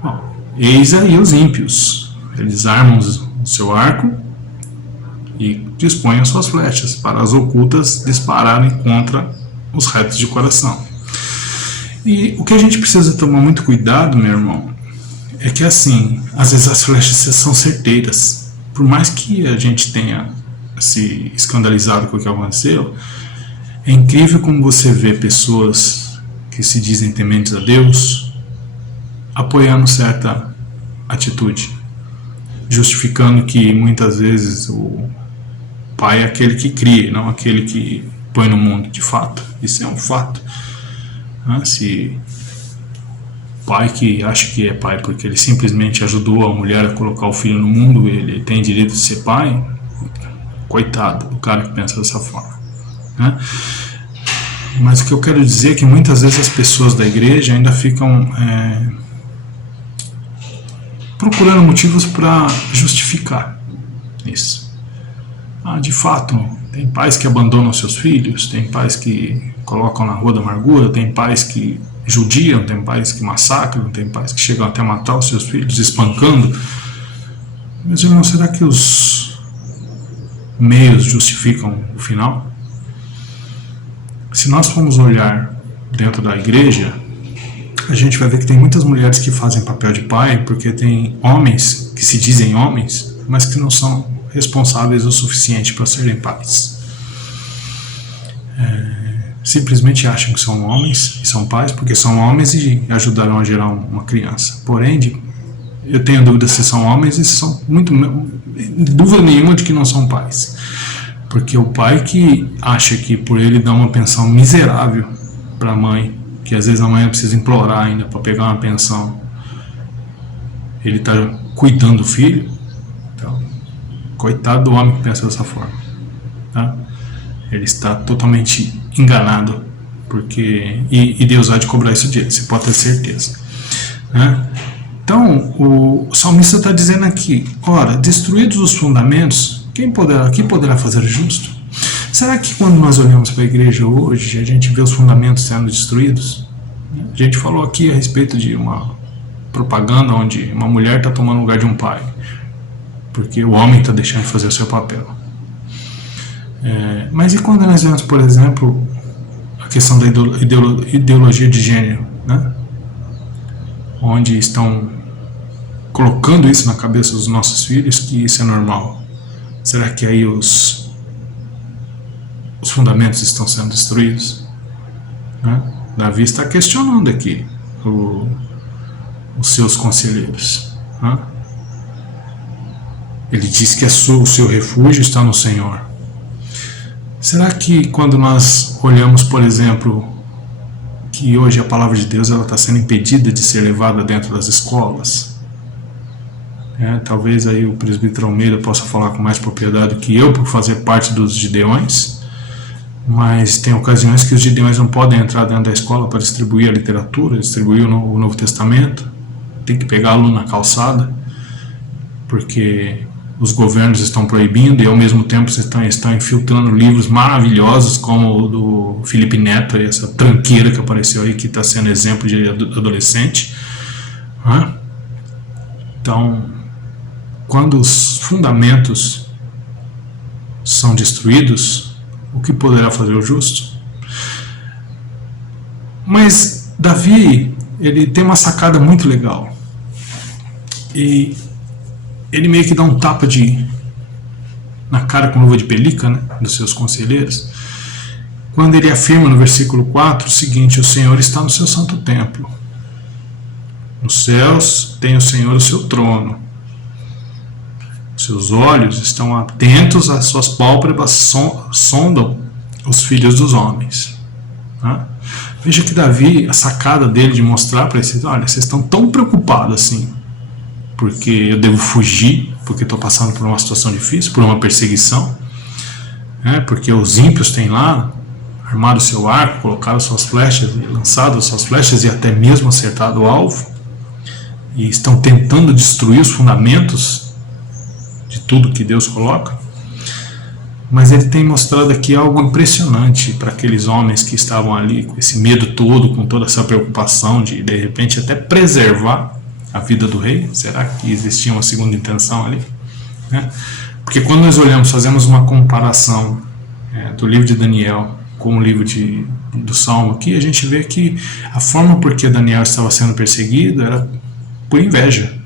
Bom, eis aí os ímpios. Eles armam o seu arco e dispõem as suas flechas para as ocultas dispararem contra os retos de coração. E o que a gente precisa tomar muito cuidado, meu irmão, é que assim, às vezes as flechas são certeiras. Por mais que a gente tenha se escandalizado com o que aconteceu, é incrível como você vê pessoas que se dizem tementes a Deus apoiando certa atitude, justificando que muitas vezes o pai é aquele que cria, não aquele que põe no mundo. De fato, isso é um fato. Se pai que acha que é pai porque ele simplesmente ajudou a mulher a colocar o filho no mundo, ele tem direito de ser pai, coitado do cara que pensa dessa forma, né? Mas o que eu quero dizer é que muitas vezes as pessoas da igreja ainda ficam procurando motivos para justificar isso. De fato, tem pais que abandonam seus filhos, tem pais que colocam na rua da amargura, tem pais que judiam, tem pais que massacram, tem pais que chegam até matar os seus filhos, espancando. Mas, irmão, será que os meios justificam o final? Se nós formos olhar dentro da igreja, a gente vai ver que tem muitas mulheres que fazem papel de pai, porque tem homens que se dizem homens, mas que não são responsáveis o suficiente para serem pais. Simplesmente acham que são homens e são pais porque são homens e ajudaram a gerar uma criança. Porém, eu tenho dúvida se são homens e são dúvida nenhuma de que não são pais. Porque o pai que acha que por ele dar uma pensão miserável para a mãe, que às vezes a mãe precisa implorar ainda para pegar uma pensão, ele está cuidando do filho. Então, coitado do homem que pensa dessa forma, tá? Ele está totalmente enganado, porque e Deus há de cobrar isso dele, você pode ter certeza, né? Então o salmista está dizendo aqui: ora, destruídos os fundamentos, quem poderá fazer justo? Será que quando nós olhamos para a igreja hoje, a gente vê os fundamentos sendo destruídos? A gente falou aqui a respeito de uma propaganda onde uma mulher está tomando o lugar de um pai, porque o homem está deixando de fazer o seu papel. Mas e quando nós vemos, por exemplo, a questão da ideologia de gênero, né? Onde estão colocando isso na cabeça dos nossos filhos, que isso é normal? Será que aí os fundamentos estão sendo destruídos, né? Davi está questionando aqui os seus conselheiros, né? Ele diz que o seu refúgio está no Senhor. Será que quando nós olhamos, por exemplo, que hoje a palavra de Deus ela está sendo impedida de ser levada dentro das escolas? Talvez aí o presbítero Almeida possa falar com mais propriedade que eu, por fazer parte dos gideões, mas tem ocasiões que os gideões não podem entrar dentro da escola para distribuir a literatura, distribuir o Novo Testamento, tem que pegá-lo na calçada, porque os governos estão proibindo e ao mesmo tempo estão infiltrando livros maravilhosos como o do Felipe Neto, essa tranqueira que apareceu aí, que está sendo exemplo de adolescente. Então, quando os fundamentos são destruídos, o que poderá fazer o justo? Mas Davi, ele tem uma sacada muito legal. E ele meio que dá um tapa na cara com luva de pelica, né, dos seus conselheiros, quando ele afirma no versículo 4 o seguinte: o Senhor está no seu santo templo, nos céus tem o Senhor o seu trono, seus olhos estão atentos, às suas pálpebras sondam os filhos dos homens, né? Veja que Davi, a sacada dele de mostrar para esses: olha, vocês estão tão preocupados assim porque eu devo fugir, porque estou passando por uma situação difícil, por uma perseguição, porque os ímpios têm lá armado o seu arco, colocado suas flechas, lançado as suas flechas e até mesmo acertado o alvo, e estão tentando destruir os fundamentos de tudo que Deus coloca. Mas ele tem mostrado aqui algo impressionante para aqueles homens que estavam ali com esse medo todo, com toda essa preocupação de repente até preservar a vida do rei. Será que existia uma segunda intenção ali, né? Porque quando nós olhamos, fazemos uma comparação do livro de Daniel com o livro do Salmo aqui, a gente vê que a forma por que Daniel estava sendo perseguido era por inveja,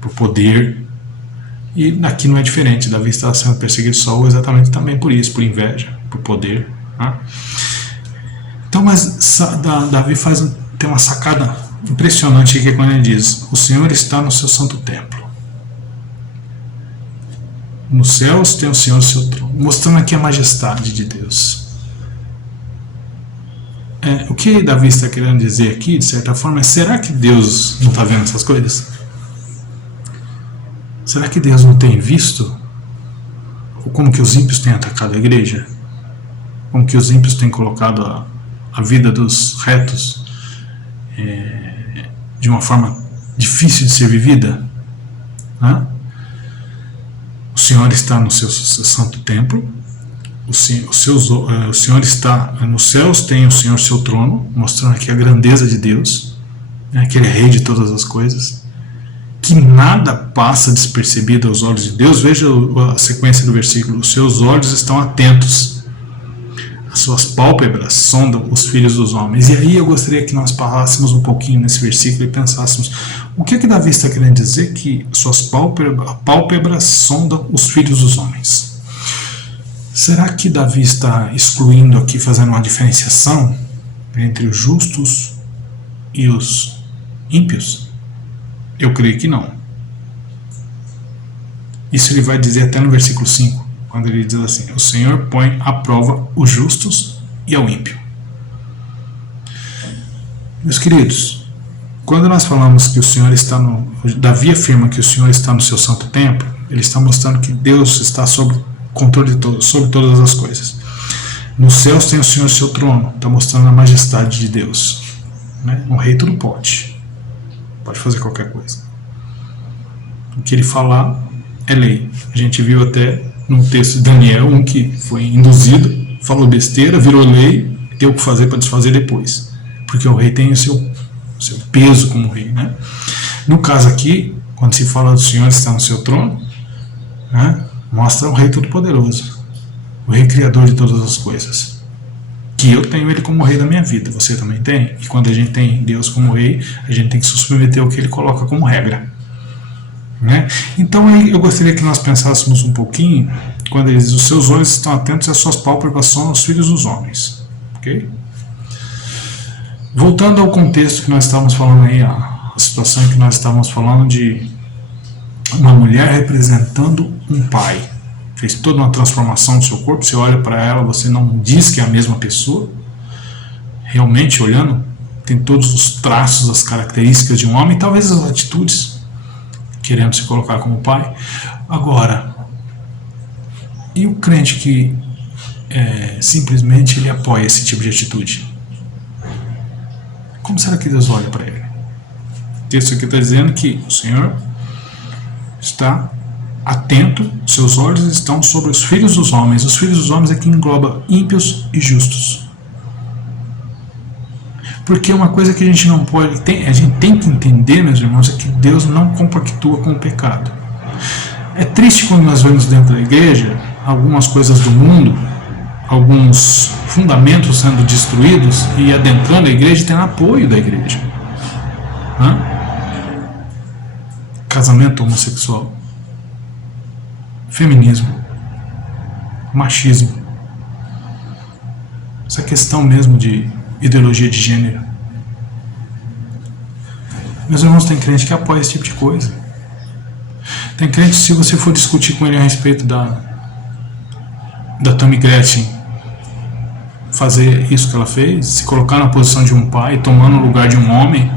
por poder. E aqui não é diferente. Davi estava sendo perseguido Saul exatamente também por isso, por inveja, por poder. Tá? Então, mas Davi tem uma sacada impressionante aqui quando ele diz: o Senhor está no seu santo templo. Nos céus tem o Senhor no seu trono, mostrando aqui a majestade de Deus. O que Davi está querendo dizer aqui, de certa forma, é: será que Deus não está vendo essas coisas? Será que Deus não tem visto como que os ímpios têm atacado a igreja? Como que os ímpios têm colocado a vida dos retos de uma forma difícil de ser vivida? O Senhor está no seu santo templo. O Senhor está nos céus, tem o Senhor seu trono, mostrando aqui a grandeza de Deus, que Ele é rei de todas as coisas, que nada passa despercebido aos olhos de Deus. Veja a sequência do versículo: os seus olhos estão atentos, as suas pálpebras sondam os filhos dos homens. E aí eu gostaria que nós parássemos um pouquinho nesse versículo e pensássemos: o que Davi está querendo dizer que suas pálpebras sondam os filhos dos homens? Será que Davi está excluindo aqui, fazendo uma diferenciação entre os justos e os ímpios? Eu creio que não. Isso ele vai dizer até no versículo 5, quando ele diz assim: o Senhor põe à prova os justos e ao ímpio. Meus queridos, quando nós falamos que o Senhor está Davi afirma que o Senhor está no seu santo templo, ele está mostrando que Deus está sob controle sobre todas as coisas. Nos céus tem o Senhor seu trono, está mostrando a majestade de Deus. Um rei tudo pode fazer qualquer coisa. O que ele falar é lei. A gente viu até no texto de Daniel, um que foi induzido, falou besteira, virou lei, tem o que fazer para desfazer depois, porque o rei tem o seu peso como rei. No caso aqui, quando se fala do Senhor está no seu trono, mostra o rei todo-poderoso, o rei criador de todas as coisas, que eu tenho ele como rei da minha vida, você também tem. E quando a gente tem Deus como rei, a gente tem que se submeter ao que ele coloca como regra. Então aí eu gostaria que nós pensássemos um pouquinho, quando ele diz: os seus olhos estão atentos e as suas pálpebras são os filhos dos homens. Ok? Voltando ao contexto que nós estávamos falando aí, a situação que nós estávamos falando de uma mulher representando um pai. Fez toda uma transformação do seu corpo. Você olha para ela, você não diz que é a mesma pessoa. Realmente, olhando, tem todos os traços, as características de um homem, talvez as atitudes, querendo se colocar como pai. Agora, e o crente que simplesmente ele apoia esse tipo de atitude? Como será que Deus olha para ele? O texto aqui está dizendo que o Senhor está atento, seus olhos estão sobre os filhos dos homens. Os filhos dos homens aqui engloba ímpios e justos. Porque uma coisa que a gente não pode, a gente tem que entender, meus irmãos, é que Deus não compactua com o pecado. É triste quando nós vemos dentro da igreja algumas coisas do mundo, alguns fundamentos sendo destruídos e adentrando a igreja e tendo apoio da igreja. Casamento homossexual, feminismo, machismo, essa questão mesmo de ideologia de gênero. Meus irmãos, tem crente que apoia esse tipo de coisa. Tem crente, se você for discutir com ele a respeito da Tammy Gretchen fazer isso que ela fez, se colocar na posição de um pai, tomando o lugar de um homem,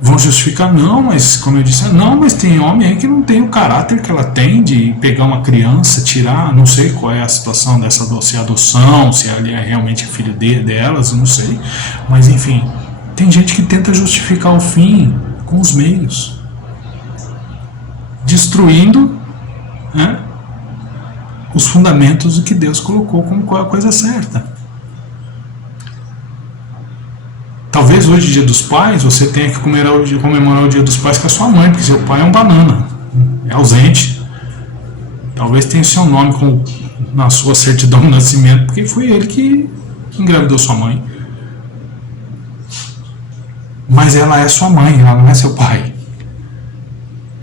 vão justificar: não, mas como eu disse, não, mas tem homem aí que não tem o caráter que ela tem de pegar uma criança, tirar, não sei qual é a situação dessa, se é adoção, se ele é realmente filho delas, eu não sei, mas enfim, tem gente que tenta justificar o fim com os meios, destruindo os fundamentos do que Deus colocou como qual é a coisa certa. Talvez hoje, dia dos pais, você tenha que comemorar o dia dos pais com a sua mãe, porque seu pai é um banana, é ausente. Talvez tenha seu nome na sua certidão de nascimento, porque foi ele que engravidou sua mãe. Mas ela é sua mãe, ela não é seu pai.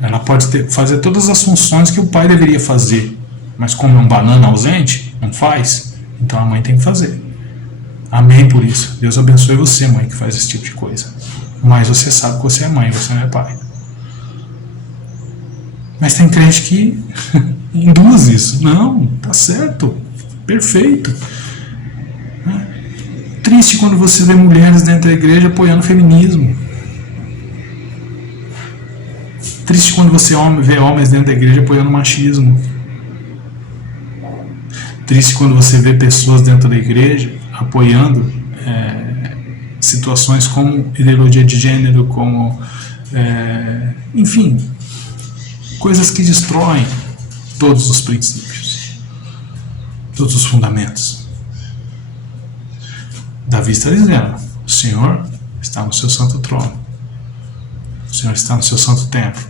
Ela pode fazer todas as funções que o pai deveria fazer, mas como é um banana ausente, não faz, então a mãe tem que fazer. Amém por isso. Deus abençoe você, mãe, que faz esse tipo de coisa. Mas você sabe que você é mãe, você não é pai. Mas tem crente que induz isso. Não, tá certo, perfeito. Triste quando você vê mulheres dentro da igreja apoiando o feminismo. Triste quando você vê homens dentro da igreja apoiando o machismo. Triste quando você vê pessoas dentro da igreja apoiando situações como ideologia de gênero, como enfim, coisas que destroem todos os princípios, todos os fundamentos. Davi está dizendo: o Senhor está no seu santo trono, o Senhor está no seu santo templo,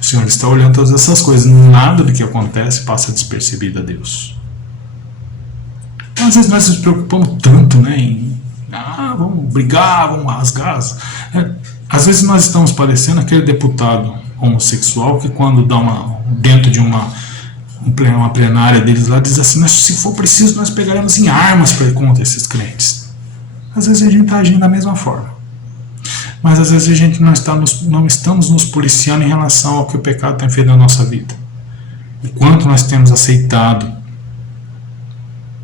o Senhor está olhando todas essas coisas, nada do que acontece passa despercebido a Deus. Então, às vezes nós nos preocupamos tanto, né, vamos brigar, vamos rasgar. Às vezes nós estamos parecendo aquele deputado homossexual que quando dá dentro de uma plenária deles lá, diz assim: mas se for preciso nós pegaremos em armas para ir contra esses crentes. Às vezes a gente está agindo da mesma forma, mas às vezes a gente não estamos nos policiando em relação ao que o pecado tem feito na nossa vida, o quanto nós temos aceitado,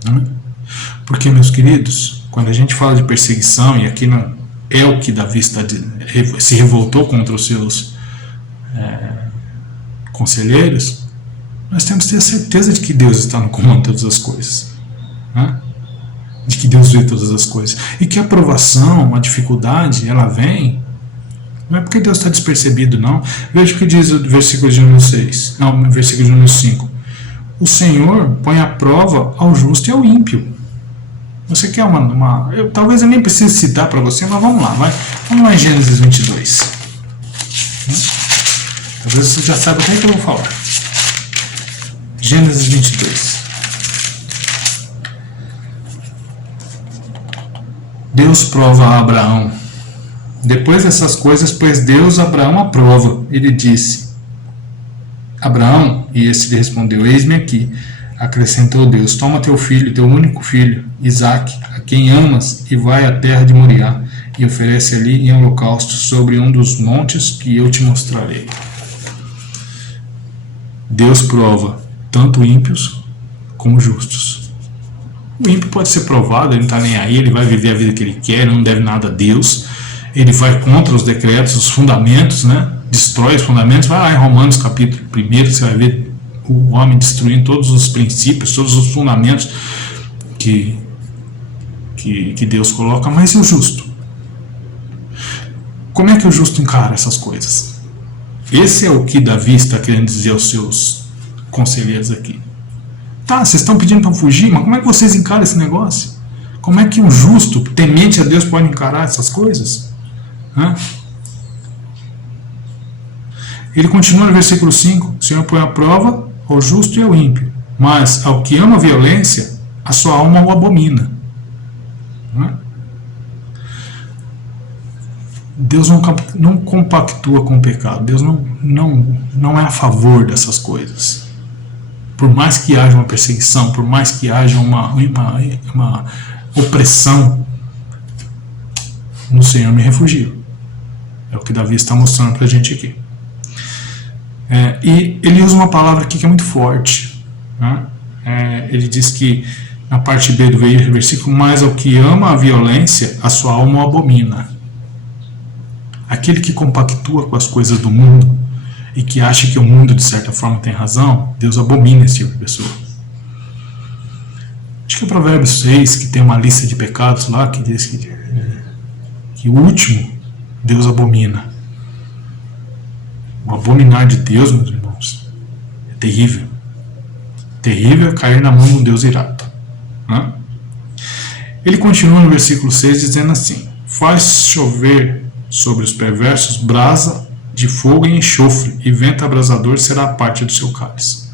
né? Porque, meus queridos, quando a gente fala de perseguição, e aqui não é o que Davi se revoltou contra os seus conselheiros, nós temos que ter certeza de que Deus está no comando de todas as coisas, né? De que Deus vê todas as coisas, e que a provação, a dificuldade, ela vem, não é porque Deus está despercebido, não. Veja o que diz o versículo de número 6, não, versículo de número 5: o Senhor põe à prova ao justo e ao ímpio. Você quer talvez eu nem precise citar para você, mas vamos lá, vamos lá em Gênesis 22. Talvez você já saiba até o que eu vou falar. Gênesis 22. Deus prova a Abraão. Depois dessas coisas, pôs Deus a Abraão à prova. Ele disse: Abraão, e esse lhe respondeu: eis-me aqui. Acrescentou Deus: toma teu filho, teu único filho, Isaque, a quem amas, e vai à terra de Moriá, e oferece ali em holocausto sobre um dos montes que eu te mostrarei. Deus prova tanto ímpios como justos. O ímpio pode ser provado, ele não está nem aí, ele vai viver a vida que ele quer, não deve nada a Deus, ele vai contra os decretos, os fundamentos, né? Destrói os fundamentos. Vai lá em Romanos capítulo 1, você vai ver o homem destruindo todos os princípios, todos os fundamentos que Deus coloca. Mas e o justo? Como é que o justo encara essas coisas? Esse é o que Davi está querendo dizer aos seus conselheiros aqui. Tá, vocês estão pedindo para fugir, mas como é que vocês encaram esse negócio? Como é que um justo, temente a Deus, pode encarar essas coisas? Ele continua no versículo 5: o Senhor põe à prova ao justo e ao ímpio, mas ao que ama a violência, a sua alma o abomina. Deus não compactua com o pecado. Deus não é a favor dessas coisas. Por mais que haja uma perseguição, por mais que haja uma opressão, no Senhor me refugio. É o que Davi está mostrando para a gente aqui. E ele usa uma palavra aqui que é muito forte, né? Ele diz que, na parte B do versículo: mas ao que ama a violência, a sua alma o abomina. Aquele que compactua com as coisas do mundo e que acha que o mundo de certa forma tem razão, Deus abomina esse tipo de pessoa. Acho que é o Provérbios 6, que tem uma lista de pecados lá, que diz que o último Deus abomina. O abominar de Deus, meus irmãos, é terrível. Terrível é cair na mão de um Deus irado. Ele continua no versículo 6 dizendo assim: faz chover sobre os perversos brasa de fogo e enxofre, e vento abrasador será a parte do seu cálice.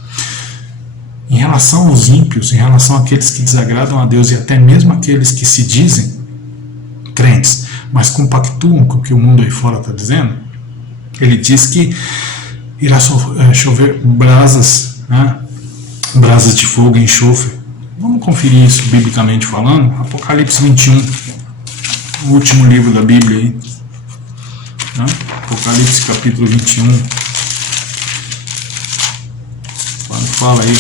Em relação aos ímpios, em relação àqueles que desagradam a Deus, e até mesmo aqueles que se dizem crentes, mas compactuam com o que o mundo aí fora está dizendo, ele diz que irá chover brasas, né? Brasas de fogo e enxofre. Vamos conferir isso biblicamente falando. Apocalipse 21, o último livro da Bíblia aí, né? Apocalipse capítulo 21, quando fala aí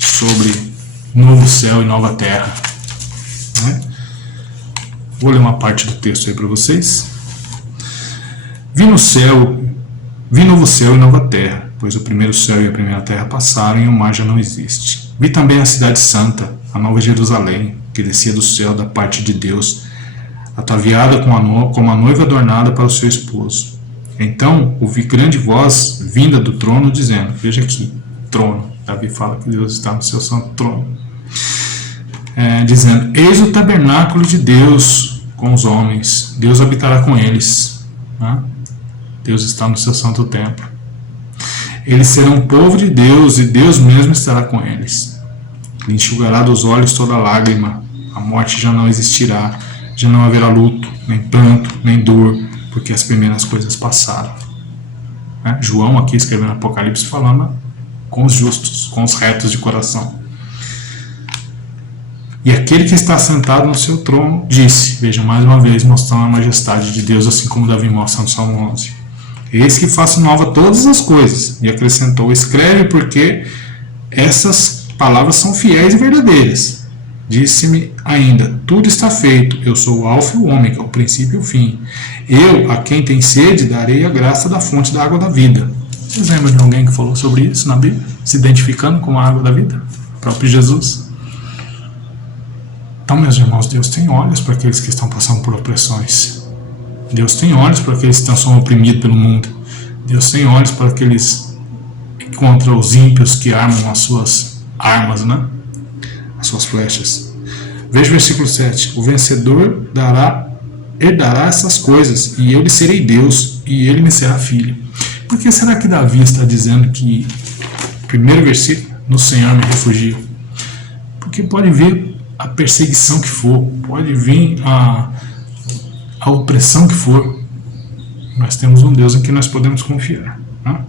sobre novo céu e nova terra, né? Vou ler uma parte do texto aí para vocês. Vi novo céu e nova terra, pois o primeiro céu e a primeira terra passaram e o mar já não existe. Vi também a cidade santa, a nova Jerusalém, que descia do céu da parte de Deus, ataviada como a noiva adornada para o seu esposo. Então ouvi grande voz vinda do trono dizendo, veja aqui, trono, Davi fala que Deus está no seu santo trono, dizendo, eis o tabernáculo de Deus com os homens, Deus habitará com eles, né? Deus está no seu santo templo. Eles serão povo de Deus e Deus mesmo estará com eles. Lhe enxugará dos olhos toda lágrima, a morte já não existirá, já não haverá luto, nem pranto, nem dor, porque as primeiras coisas passaram. João aqui escrevendo Apocalipse falando com os justos, com os retos de coração. E aquele que está sentado no seu trono disse, veja mais uma vez mostrando a majestade de Deus, assim como Davi mostra no Salmo 11. Eis que faço nova todas as coisas. E acrescentou, escreve porque essas palavras são fiéis e verdadeiras. Disse-me ainda, tudo está feito, eu sou o alfa e o ômega, o princípio e o fim. Eu, a quem tem sede, darei a graça da fonte da água da vida. Vocês lembram de alguém que falou sobre isso na Bíblia? Se identificando com a água da vida? O próprio Jesus. Então, meus irmãos, Deus tem olhos para aqueles que estão passando por opressões. Deus tem olhos para aqueles que estão oprimidos pelo mundo. Deus tem olhos para aqueles contra os ímpios que armam as suas armas, né? As suas flechas. Veja o versículo 7. O vencedor herdará essas coisas, e eu lhe serei Deus, e ele me será filho. Por que será que Davi está dizendo que, primeiro versículo, no Senhor me refugio? Porque pode vir a perseguição que for, pode vir a opressão que for, nós temos um Deus em que nós podemos confiar, né?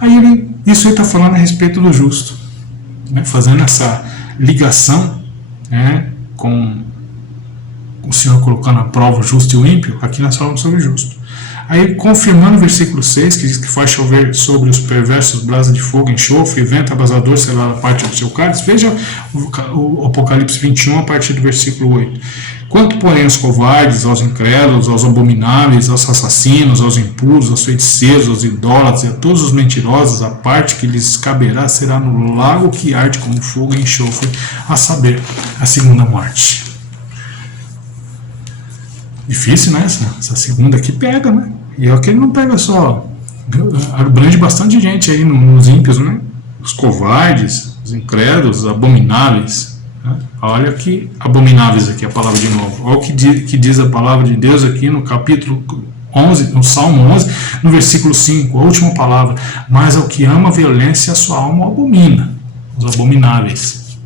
Aí isso está falando a respeito do justo, né? Fazendo essa ligação, né, com o Senhor colocando à prova o justo e o ímpio. Aqui nós falamos sobre o justo. Aí, confirmando o versículo 6, que diz que faz chover sobre os perversos brasa de fogo, enxofre, e vento abrasador será a parte do seu cálice. Veja o Apocalipse 21, a partir do versículo 8. Quanto, porém, aos covardes, aos incrédulos, aos abomináveis, aos assassinos, aos impuros, aos feiticeiros, aos idólatras e a todos os mentirosos, a parte que lhes caberá será no lago que arde como fogo e enxofre, a saber, a segunda morte. Difícil, né? Essa segunda aqui pega, né? E é o que ele não pega só, abrange bastante gente aí nos ímpios, né? Os covardes, os incrédulos, os abomináveis, né? Olha que abomináveis aqui a palavra de novo. Olha o que diz a palavra de Deus aqui no capítulo 11, no Salmo 11, no versículo 5, a última palavra. Mas ao que ama a violência, a sua alma abomina. Os abomináveis,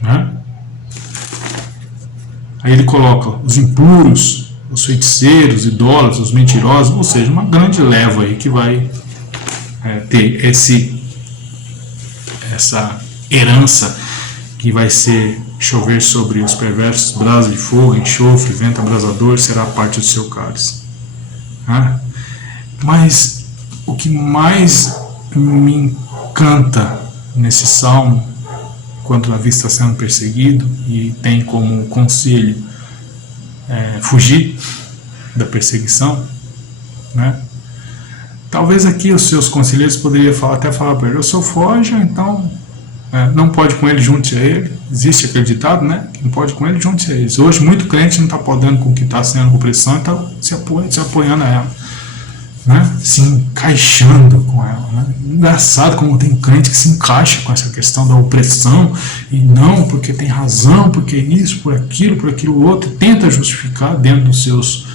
né? Aí ele coloca os impuros, os feiticeiros, idólatras, os mentirosos, ou seja, uma grande leva aí que vai ter essa herança que vai ser chover sobre os perversos, brasa de fogo, enxofre, vento abrasador, será parte do seu cálice. Mas o que mais me encanta nesse salmo, quando Davi está sendo perseguido e tem como conselho fugir da perseguição, né? Talvez aqui os seus conselheiros poderiam até falar para ele, o senhor foge, então não pode com ele, junte a ele. Existe aquele ditado, né? Que não pode com ele, junte a eles. Hoje muito crente não está podendo com o que está sendo opressão e está se apoiando a ela, né? Se encaixando com ela, né? Engraçado como tem crente que se encaixa com essa questão da opressão e não, porque tem razão, porque isso, por aquilo outro, tenta justificar dentro dos seus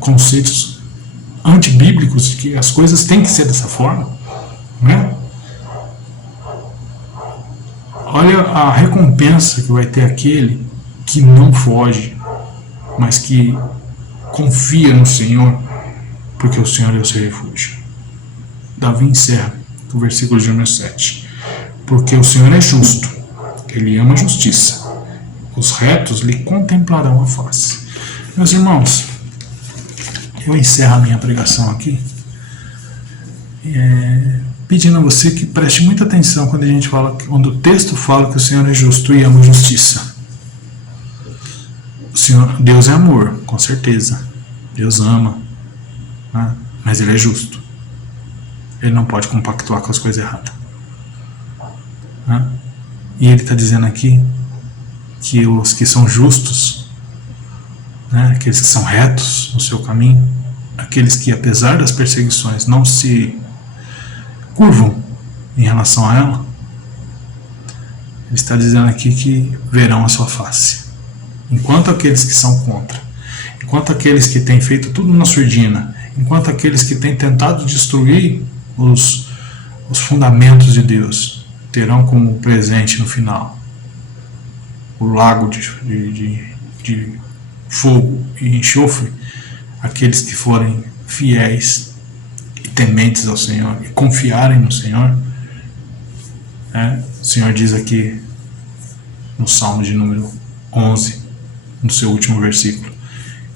conceitos antibíblicos de que as coisas têm que ser dessa forma, né? Olha a recompensa que vai ter aquele que não foge, mas que confia no Senhor, porque o Senhor é o seu refúgio. Davi encerra o versículo de número 7. Porque o Senhor é justo, Ele ama a justiça. Os retos lhe contemplarão a face. Meus irmãos, eu encerro a minha pregação aqui, pedindo a você que preste muita atenção quando a gente fala, quando o texto fala que o Senhor é justo e ama a justiça. O Senhor, Deus é amor, com certeza. Deus ama, né? Mas Ele é justo. Ele não pode compactuar com as coisas erradas, né? E Ele está dizendo aqui que os que são justos, né, aqueles que são retos no seu caminho, aqueles que apesar das perseguições não se curvam em relação a ela, Ele está dizendo aqui que verão a sua face. Enquanto aqueles que são contra, enquanto aqueles que têm feito tudo na surdina, enquanto aqueles que têm tentado destruir os fundamentos de Deus, terão como presente no final o lago de fogo e enxofre, aqueles que forem fiéis e tementes ao Senhor e confiarem no Senhor. O Senhor diz aqui no Salmo de número 11, no seu último versículo,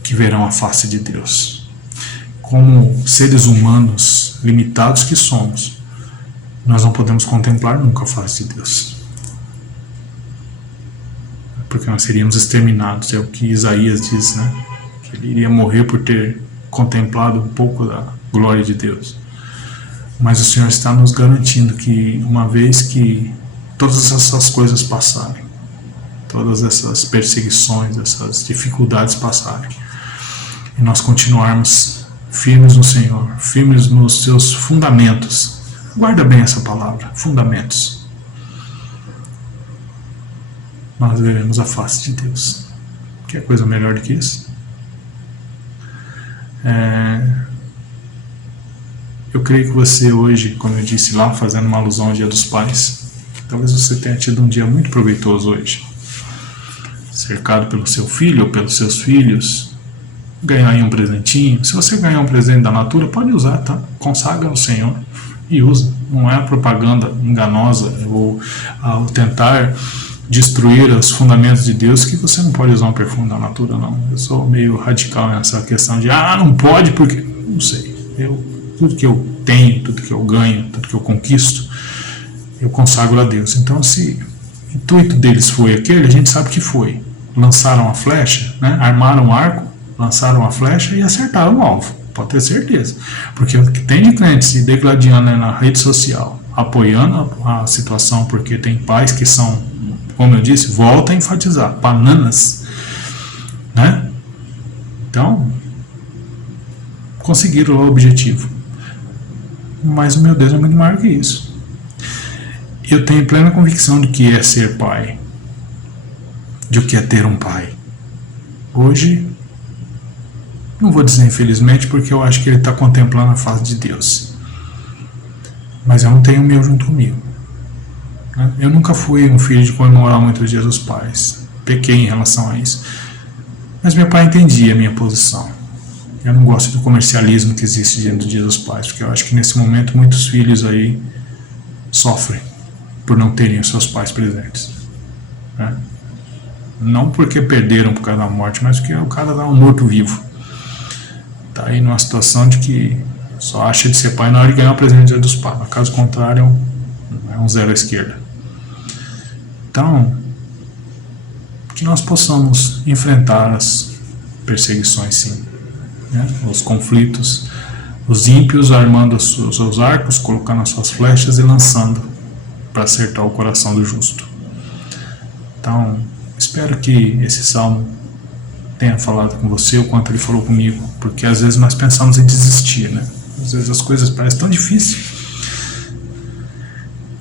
que verão a face de Deus. Como seres humanos limitados que somos, nós não podemos contemplar nunca a face de Deus, porque nós seríamos exterminados. É o que Isaías diz, né? Que ele iria morrer por ter contemplado um pouco da glória de Deus. Mas o Senhor está nos garantindo que uma vez que todas essas coisas passarem, todas essas perseguições, essas dificuldades passarem, e nós continuarmos firmes no Senhor, firmes nos seus fundamentos. Guarda bem essa palavra, fundamentos. Nós veremos a face de Deus. Quer coisa melhor do que isso? Eu creio que você hoje, como eu disse lá, fazendo uma alusão ao Dia dos Pais, talvez você tenha tido um dia muito proveitoso hoje, cercado pelo seu filho ou pelos seus filhos, ganhar aí um presentinho. Se você ganhar um presente da Natura, pode usar, tá? Consagra ao Senhor e usa. Não é propaganda enganosa ou ao tentar destruir os fundamentos de Deus que você não pode usar um perfume da Natura, não. Eu sou meio radical nessa questão de não pode porque... Não sei. Tudo que eu tenho, tudo que eu ganho, tudo que eu conquisto, eu consagro a Deus. Então, se o intuito deles foi aquele, a gente sabe que foi. Lançaram a flecha, né? Armaram o arco, lançaram a flecha e acertaram o alvo. Pode ter certeza. Porque o que tem de crentes se degladiando na rede social, apoiando a situação, porque tem pais que são, como eu disse, volta a enfatizar, bananas, né? Então, conseguiram o objetivo. Mas o meu Deus é muito maior que isso. Eu tenho plena convicção de que é ser pai, de o que é ter um pai. Hoje, não vou dizer infelizmente, porque eu acho que ele está contemplando a face de Deus. Mas eu não tenho o meu junto comigo. Eu nunca fui um filho de comemorar muito os dias dos pais. Pequei em relação a isso. Mas meu pai entendia a minha posição. Eu não gosto do comercialismo que existe diante do Dia dos Pais, porque eu acho que nesse momento muitos filhos aí sofrem por não terem os seus pais presentes, né? Não porque perderam por causa da morte, mas porque o cara dá um morto-vivo. Tá aí numa situação de que só acha de ser pai na hora de ganhar o presente do Dia dos Pais. Caso contrário, é um zero à esquerda. Então, que nós possamos enfrentar as perseguições, sim, né? Os conflitos, os ímpios armando os seus arcos, colocando as suas flechas e lançando para acertar o coração do justo. Então, espero que esse salmo tenha falado com você o quanto ele falou comigo, porque às vezes nós pensamos em desistir, né? Às vezes as coisas parecem tão difíceis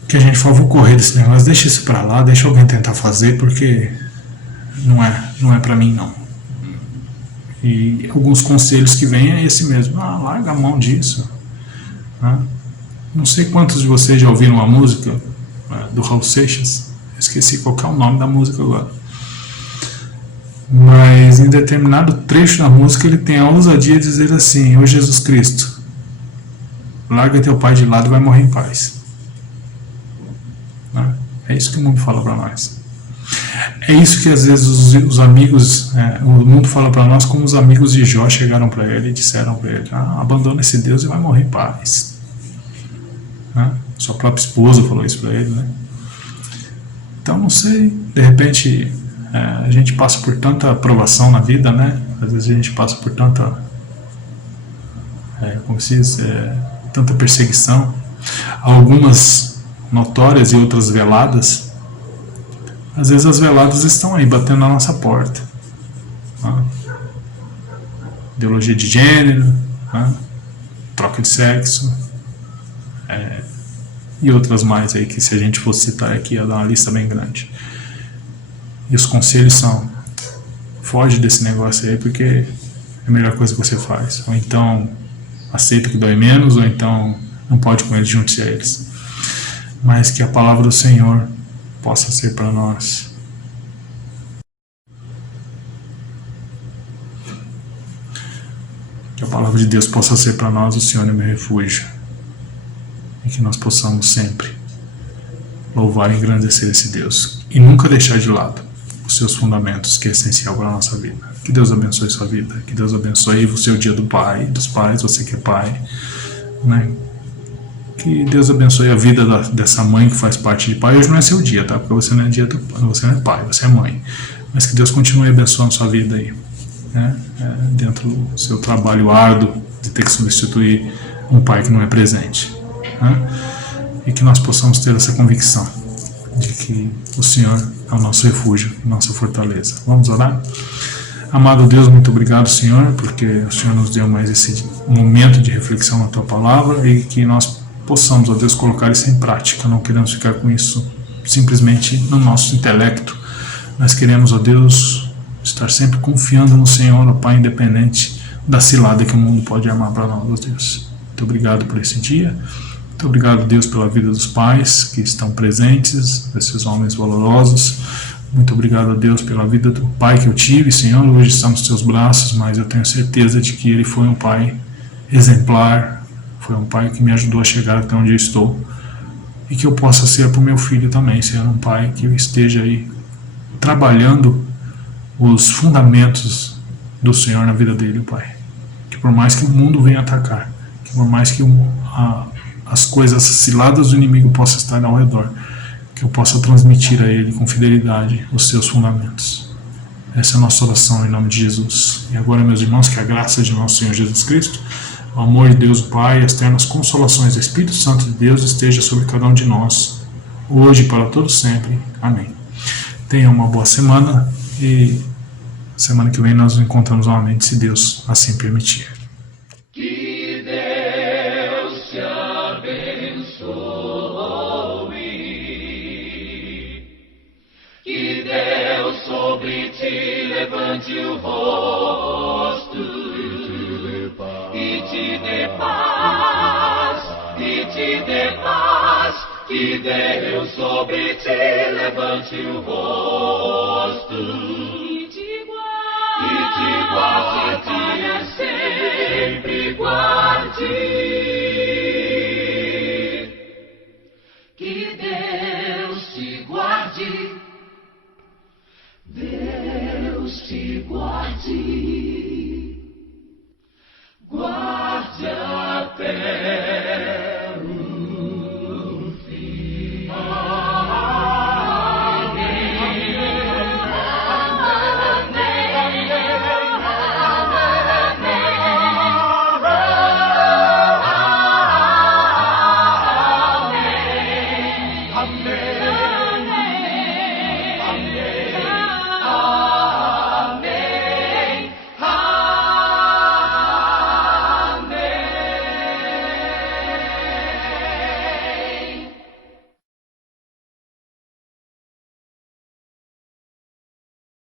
que a gente fala, vou correr desse negócio, deixa isso para lá, deixa alguém tentar fazer, porque não é para mim não. E alguns conselhos que vêm é esse mesmo, larga a mão disso, né? Não sei quantos de vocês já ouviram uma música do Raul Seixas, esqueci qual que é o nome da música agora, Mas em determinado trecho da música ele tem a ousadia de dizer assim: ô Jesus Cristo, larga teu pai de lado e vai morrer em paz. É isso que o mundo fala para nós. É isso que às vezes os amigos, o mundo fala para nós, como os amigos de Jó chegaram para ele e disseram para ele: abandona esse Deus e vai morrer em paz. Sua própria esposa falou isso para ele, né? Então não sei, de repente a gente passa por tanta aprovação na vida, né? Às vezes a gente passa por tanta, como se diz, tanta perseguição, algumas notórias e outras veladas. Às vezes as veladas estão aí batendo na nossa porta. Ideologia de gênero, troca de sexo, e outras mais aí que, se a gente fosse citar aqui, ia dar uma lista bem grande. E os conselhos são: foge desse negócio aí, porque é a melhor coisa que você faz. Ou então aceita que dói menos, ou então não pode com eles, junte-se a eles. Mas que a palavra do Senhor possa ser para nós que a palavra de Deus possa ser para nós: o Senhor é meu refúgio. E que nós possamos sempre louvar e engrandecer esse Deus e nunca deixar de lado os seus fundamentos, que é essencial para a nossa vida. Que Deus abençoe sua vida, que Deus abençoe o seu dia dos pais, você que é pai, né? Que Deus abençoe a vida dessa mãe que faz parte de pai. Hoje não é seu dia, tá? Porque você não é dia do pai, você não é pai, você é mãe. Mas que Deus continue abençoando sua vida aí, né? Dentro do seu trabalho árduo de ter que substituir um pai que não é presente. E que nós possamos ter essa convicção de que o Senhor é o nosso refúgio, nossa fortaleza. Vamos orar? Amado Deus, muito obrigado, Senhor, porque o Senhor nos deu mais esse momento de reflexão na Tua Palavra, e que nós possamos, ó Deus, colocar isso em prática. Não queremos ficar com isso simplesmente no nosso intelecto. Nós queremos, ó Deus, estar sempre confiando no Senhor, ó Pai, independente da cilada que o mundo pode armar para nós, ó Deus. Muito obrigado por esse dia. Muito obrigado, Deus, pela vida dos pais que estão presentes, esses homens valorosos. Muito obrigado, Deus, pela vida do pai que eu tive, Senhor. Hoje está nos teus braços, mas eu tenho certeza de que ele foi um pai exemplar, foi um pai que me ajudou a chegar até onde eu estou, e que eu possa ser para o meu filho também, Senhor, um pai que esteja aí trabalhando os fundamentos do Senhor na vida dele, Pai. Que por mais que o mundo venha atacar, que por mais que as coisas, as ciladas do inimigo possam estar ao redor, que eu possa transmitir a ele com fidelidade os seus fundamentos. Essa é a nossa oração em nome de Jesus. E agora, meus irmãos, que a graça de nosso Senhor Jesus Cristo, o amor de Deus o Pai e as ternas consolações do Espírito Santo de Deus esteja sobre cada um de nós, hoje e para todos sempre. Amém. Tenha uma boa semana, e semana que vem nós nos encontramos novamente, se Deus assim permitir. Sobre ti levante o rosto e te dê paz, que Deus sobre ti levante o rosto e te guarde para sempre, guarde. Que Deus te guarde. Deus te guarde.